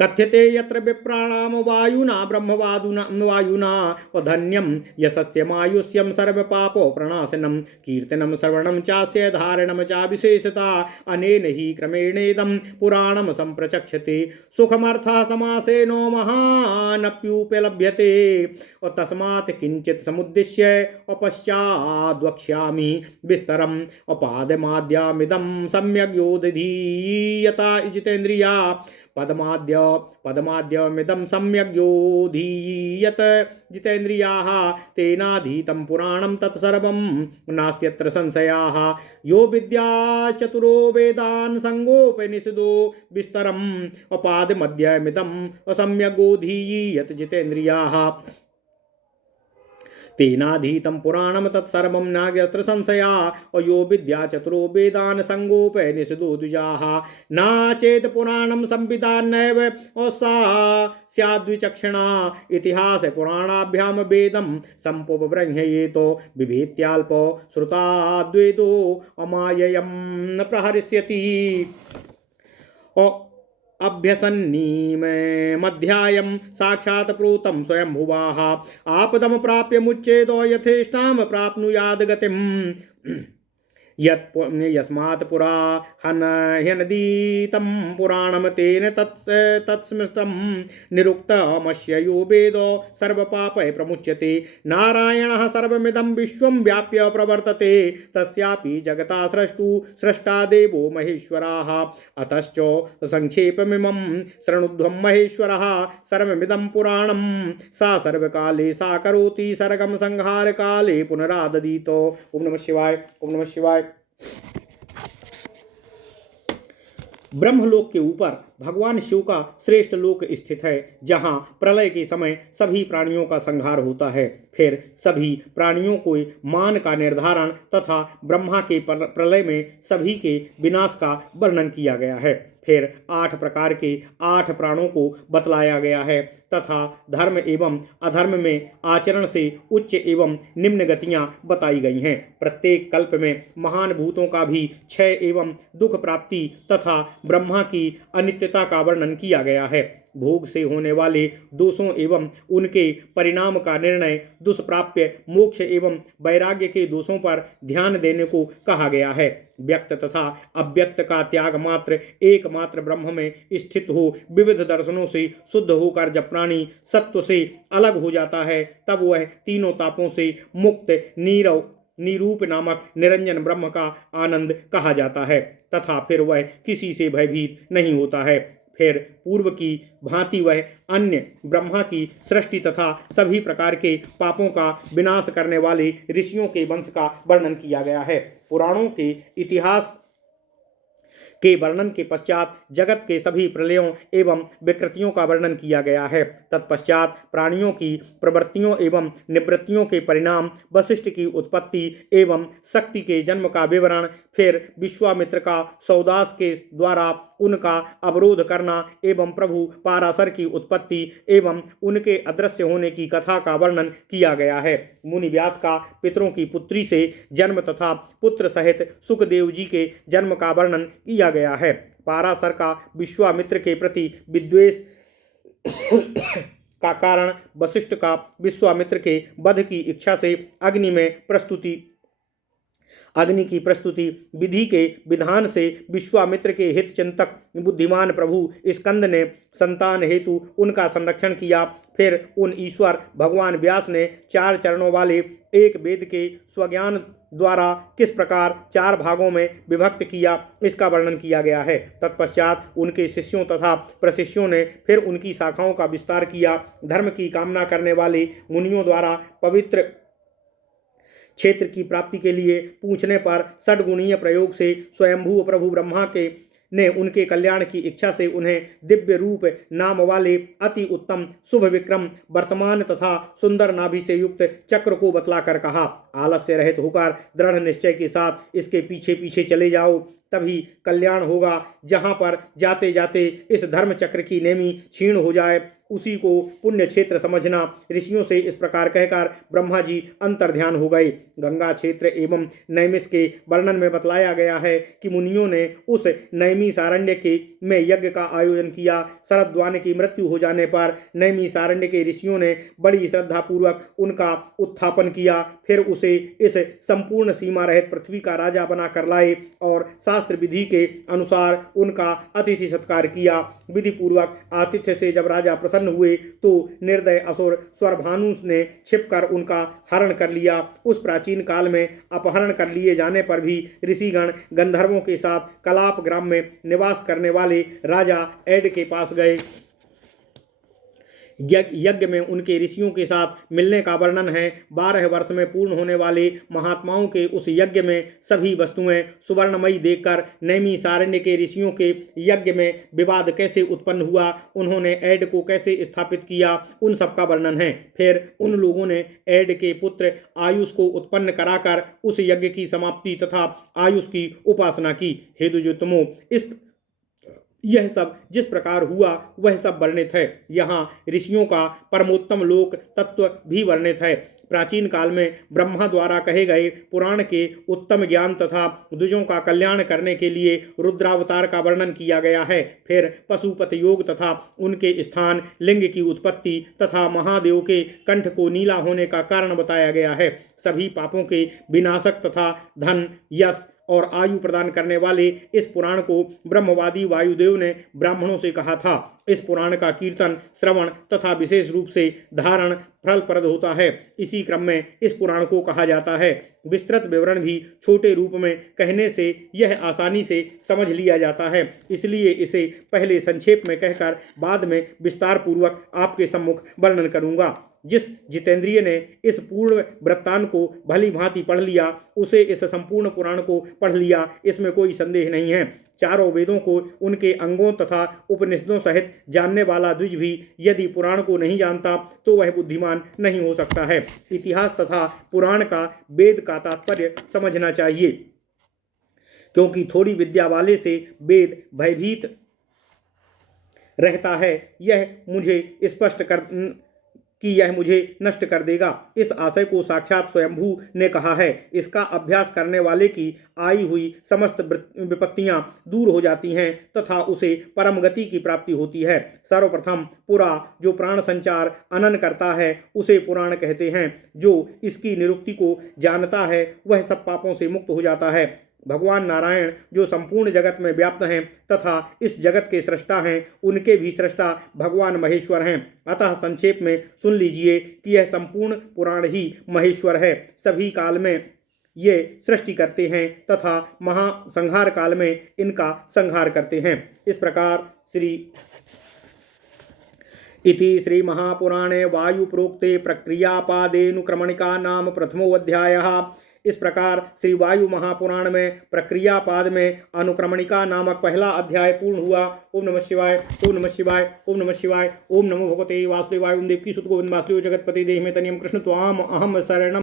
कथ्यते यत्र विप्राणाम वायुना ब्रह्मवादुना वायुना धन्यम यशस्य मायुष्यम सर्वपापो प्रणाशनम कीर्तनम श्रवणम चास्य धारणम चा विशेषता अनेन ही क्रमेणेदं पुराणम संप्रचक्षते सुखमर्थः समासेनो महानप्युपलभ्यते और तस्मात् किंचित समुद्दिश्य पश्चाद्वक्ष्यामि विस्तरम अपादमाद्यामिदं सम्यग् योदधीयता जितेन्द्रिया पदमाद्यमिदं सम्यग् योधीयत जितेन्द्रियाः तेनाधीतं पुराणं तत्सर्वं नास्त्यत्र संशयाः यो विद्या चतुरो वेदान् संगोपनिषदो विस्तरम् अपादमद्यमिदं सम्यग् जितेन्द्रियाः तेनाधीतं पुराणम तत्सर्वं नास्त्यत्र संशया अयो विद्या चतुरो वेदान् संगोपनिषदो द्विजाः नाचेत् पुराणं संविदान्नैव सा स्याद्विचक्षणा इतिहास पुराणाभ्यां वेदं सम्पोपब्रह्मयेतो बिभेत्याल्पो श्रुताद्वैतो अमाययं न प्रहरिष्यति अभ्यसन्नीमध्यायं साक्षात् प्रोतं स्वयंभुवाः आपदम प्राप्य मुच्चेदो यथेष्टां प्राप्नुयाद् गतिम् यस्मात् पुरा ह्यनदीतं पुराणं तेन तत्स्मृतं निरुक्तमस्य यो वेदो सर्वपापै प्रमुच्यते नारायणः सर्वमिदं विश्वं व्याप्य प्रवर्तते तस्यापि जगता स्रष्टा देवो महेश्वराः अतश्च संक्षेपमिमं शृणुध्वं महेश्वरः सर्वमिदं पुराणं सा सर्वकाले सा करोति सर्गं संहारकाले पुनराददीतो। ओम नमः शिवाय, ओम नमः शिवाय। ब्रह्मलोक के ऊपर भगवान शिव का श्रेष्ठ लोक स्थित है, जहाँ प्रलय के समय सभी प्राणियों का संहार होता है। फिर सभी प्राणियों को मान का निर्धारण तथा ब्रह्मा के प्रलय में सभी के विनाश का वर्णन किया गया है। फिर 8 प्रकार के 8 प्राणों को बतलाया गया है तथा धर्म एवं अधर्म में आचरण से उच्च एवं निम्न गतियां बताई गई हैं। प्रत्येक कल्प में महान भूतों का भी क्षय एवं दुख प्राप्ति तथा ब्रह्मा की अनित्यता का वर्णन किया गया है। भोग से होने वाले दोषों एवं उनके परिणाम का निर्णय, दुष्प्राप्य मोक्ष एवं वैराग्य के दोषों पर ध्यान देने को कहा गया है। व्यक्त तथा अव्यक्त का त्याग मात्र एकमात्र ब्रह्म में स्थित हो विविध दर्शनों से शुद्ध होकर जब प्राणी सत्व से अलग हो जाता है, तब वह तीनों तापों से मुक्त निरूप नामक निरंजन ब्रह्म का आनंद कहा जाता है तथा फिर वह किसी से भयभीत नहीं होता है। फिर पूर्व की भांति वह अन्य ब्रह्मा की सृष्टि तथा सभी प्रकार के पापों का विनाश करने वाले ऋषियों के वंश का वर्णन किया गया है। पुराणों के इतिहास के वर्णन के पश्चात जगत के सभी प्रलयों एवं विकृतियों का वर्णन किया गया है। तत्पश्चात प्राणियों की प्रवृत्तियों एवं निवृत्तियों के परिणाम, वशिष्ठ की उत्पत्ति एवं शक्ति के जन्म का विवरण, फिर विश्वामित्र का सौदास के द्वारा उनका अवरोध करना एवं प्रभु पाराशर की उत्पत्ति एवं उनके अदृश्य होने की कथा का वर्णन किया गया है। मुनि व्यास का पितरों की पुत्री से जन्म तथा पुत्र सहित सुखदेव जी के जन्म का वर्णन किया गया है। पाराशर का विश्वामित्र के प्रति विद्वेष का कारण वशिष्ठ का विश्वामित्र के वध की इच्छा से अग्नि की प्रस्तुति विधि के विधान से विश्वामित्र के हित चिंतक बुद्धिमान प्रभु स्कंद ने संतान हेतु उनका संरक्षण किया। फिर उन ईश्वर भगवान व्यास ने 4 चरणों वाले एक वेद के स्वज्ञान द्वारा किस प्रकार 4 भागों में विभक्त किया, इसका वर्णन किया गया है। तत्पश्चात उनके शिष्यों तथा प्रशिष्यों ने फिर उनकी शाखाओं का विस्तार किया। धर्म की कामना करने वाले मुनियों द्वारा पवित्र क्षेत्र की प्राप्ति के लिए पूछने पर षड्गुणीय प्रयोग से स्वयंभू प्रभु ब्रह्मा ने उनके कल्याण की इच्छा से उन्हें दिव्य रूप नाम वाले अति उत्तम शुभ विक्रम वर्तमान तथा सुंदर नाभि से युक्त चक्र को बतलाकर कहा, आलस्य रहित होकर दृढ़ निश्चय के साथ इसके पीछे पीछे चले जाओ, तभी कल्याण होगा। जहाँ पर जाते जाते इस धर्म चक्र की नेमी क्षीण हो जाए उसी को पुण्य क्षेत्र समझना। ऋषियों से इस प्रकार कहकर ब्रह्मा जी अंतर्ध्यान हो गए। गंगा क्षेत्र एवं नैमिष के वर्णन में बतलाया गया है कि मुनियों ने उस नैमिषारण्य के में यज्ञ का आयोजन किया। शरद्वान की मृत्यु हो जाने पर नैमिषारण्य के ऋषियों ने बड़ी श्रद्धा पूर्वक उनका उत्थापन किया। फिर उसे इस संपूर्ण सीमा रहित पृथ्वी का राजा बना कर लाए और शास्त्र विधि के अनुसार उनका अतिथि सत्कार किया। विधि पूर्वक आतिथ्य से जब राजा प्रसन्न हुए तो निर्दय असुर स्वरभानु ने छिपकर उनका हरण कर लिया। उस प्राचीन काल में अपहरण कर लिए जाने पर भी ऋषिगण गंधर्वों के साथ कलाप ग्राम में निवास करने वाले राजा ऐड के पास गए। यज्ञ में उनके ऋषियों के साथ मिलने का वर्णन है। 12 वर्ष में पूर्ण होने वाले महात्माओं के उस यज्ञ में सभी वस्तुएं सुवर्णमयी देखकर नैमिषारण्य के ऋषियों के यज्ञ में विवाद कैसे उत्पन्न हुआ, उन्होंने ऐड को कैसे स्थापित किया, उन सब का वर्णन है। फिर उन लोगों ने ऐड के पुत्र आयुष को उत्पन्न कराकर उस यज्ञ की समाप्ति तथा आयुष की उपासना की। हे दुर्योधनों, यह सब जिस प्रकार हुआ वह सब वर्णित है। यहाँ ऋषियों का परमोत्तम लोक तत्व भी वर्णित है। प्राचीन काल में ब्रह्मा द्वारा कहे गए पुराण के उत्तम ज्ञान तथा द्विजों का कल्याण करने के लिए रुद्रावतार का वर्णन किया गया है। फिर पशुपत योग तथा उनके स्थान, लिंग की उत्पत्ति तथा महादेव के कंठ को नीला होने का कारण बताया गया है। सभी पापों के विनाशक तथा धन, यश और आयु प्रदान करने वाले इस पुराण को ब्रह्मवादी वायुदेव ने ब्राह्मणों से कहा था। इस पुराण का कीर्तन, श्रवण तथा विशेष रूप से धारण फलप्रद होता है। इसी क्रम में इस पुराण को कहा जाता है। विस्तृत विवरण भी छोटे रूप में कहने से यह आसानी से समझ लिया जाता है, इसलिए इसे पहले संक्षेप में कहकर बाद में विस्तार पूर्वक आपके सम्मुख वर्णन करूंगा। जिस जितेंद्रिय ने इस पूर्ण वृत्तांत को भली भांति पढ़ लिया, उसे इस संपूर्ण पुराण को पढ़ लिया, इसमें कोई संदेह नहीं है। चारों वेदों को उनके अंगों तथा उपनिषदों सहित जानने वाला द्विज भी यदि पुराण को नहीं जानता तो वह बुद्धिमान नहीं हो सकता है। इतिहास तथा पुराण का वेद का तात्पर्य समझना चाहिए, क्योंकि थोड़ी विद्या वाले से वेद भयभीत रहता है। यह मुझे नष्ट कर देगा। इस आशय को साक्षात स्वयंभू ने कहा है। इसका अभ्यास करने वाले की आई हुई समस्त विपत्तियां दूर हो जाती हैं तथा उसे परम गति की प्राप्ति होती है। सर्वप्रथम पुरा, जो प्राण संचार अनन करता है, उसे पुराण कहते हैं। जो इसकी निरुक्ति को जानता है वह सब पापों से मुक्त हो जाता है। भगवान नारायण जो संपूर्ण जगत में व्याप्त हैं तथा इस जगत के सृष्टा हैं, उनके भी सृष्टा भगवान महेश्वर हैं। अतः संक्षेप में सुन लीजिए कि यह संपूर्ण पुराण ही महेश्वर है। सभी काल में ये सृष्टि करते हैं तथा महासंहार काल में इनका संहार करते हैं। इस प्रकार इति श्री महापुराणे वायु प्रोक्ते प्रक्रियापादेनुक्रमणिका नाम प्रथमोऽध्यायः। इस प्रकार श्री वायु महापुराण में प्रक्रियापाद में अनुक्रमणिका नामक पहला अध्याय पूर्ण हुआ। ओम नमः शिवाय, ओम नमः शिवाय, ओम नमः शिवाय, ओम नमो भगवते वासुदेवाय। ओम देवकी सुत गोविंद वासुदेव जगतपति देहि में तनियम कृष्ण त्वाम अहम शरणम।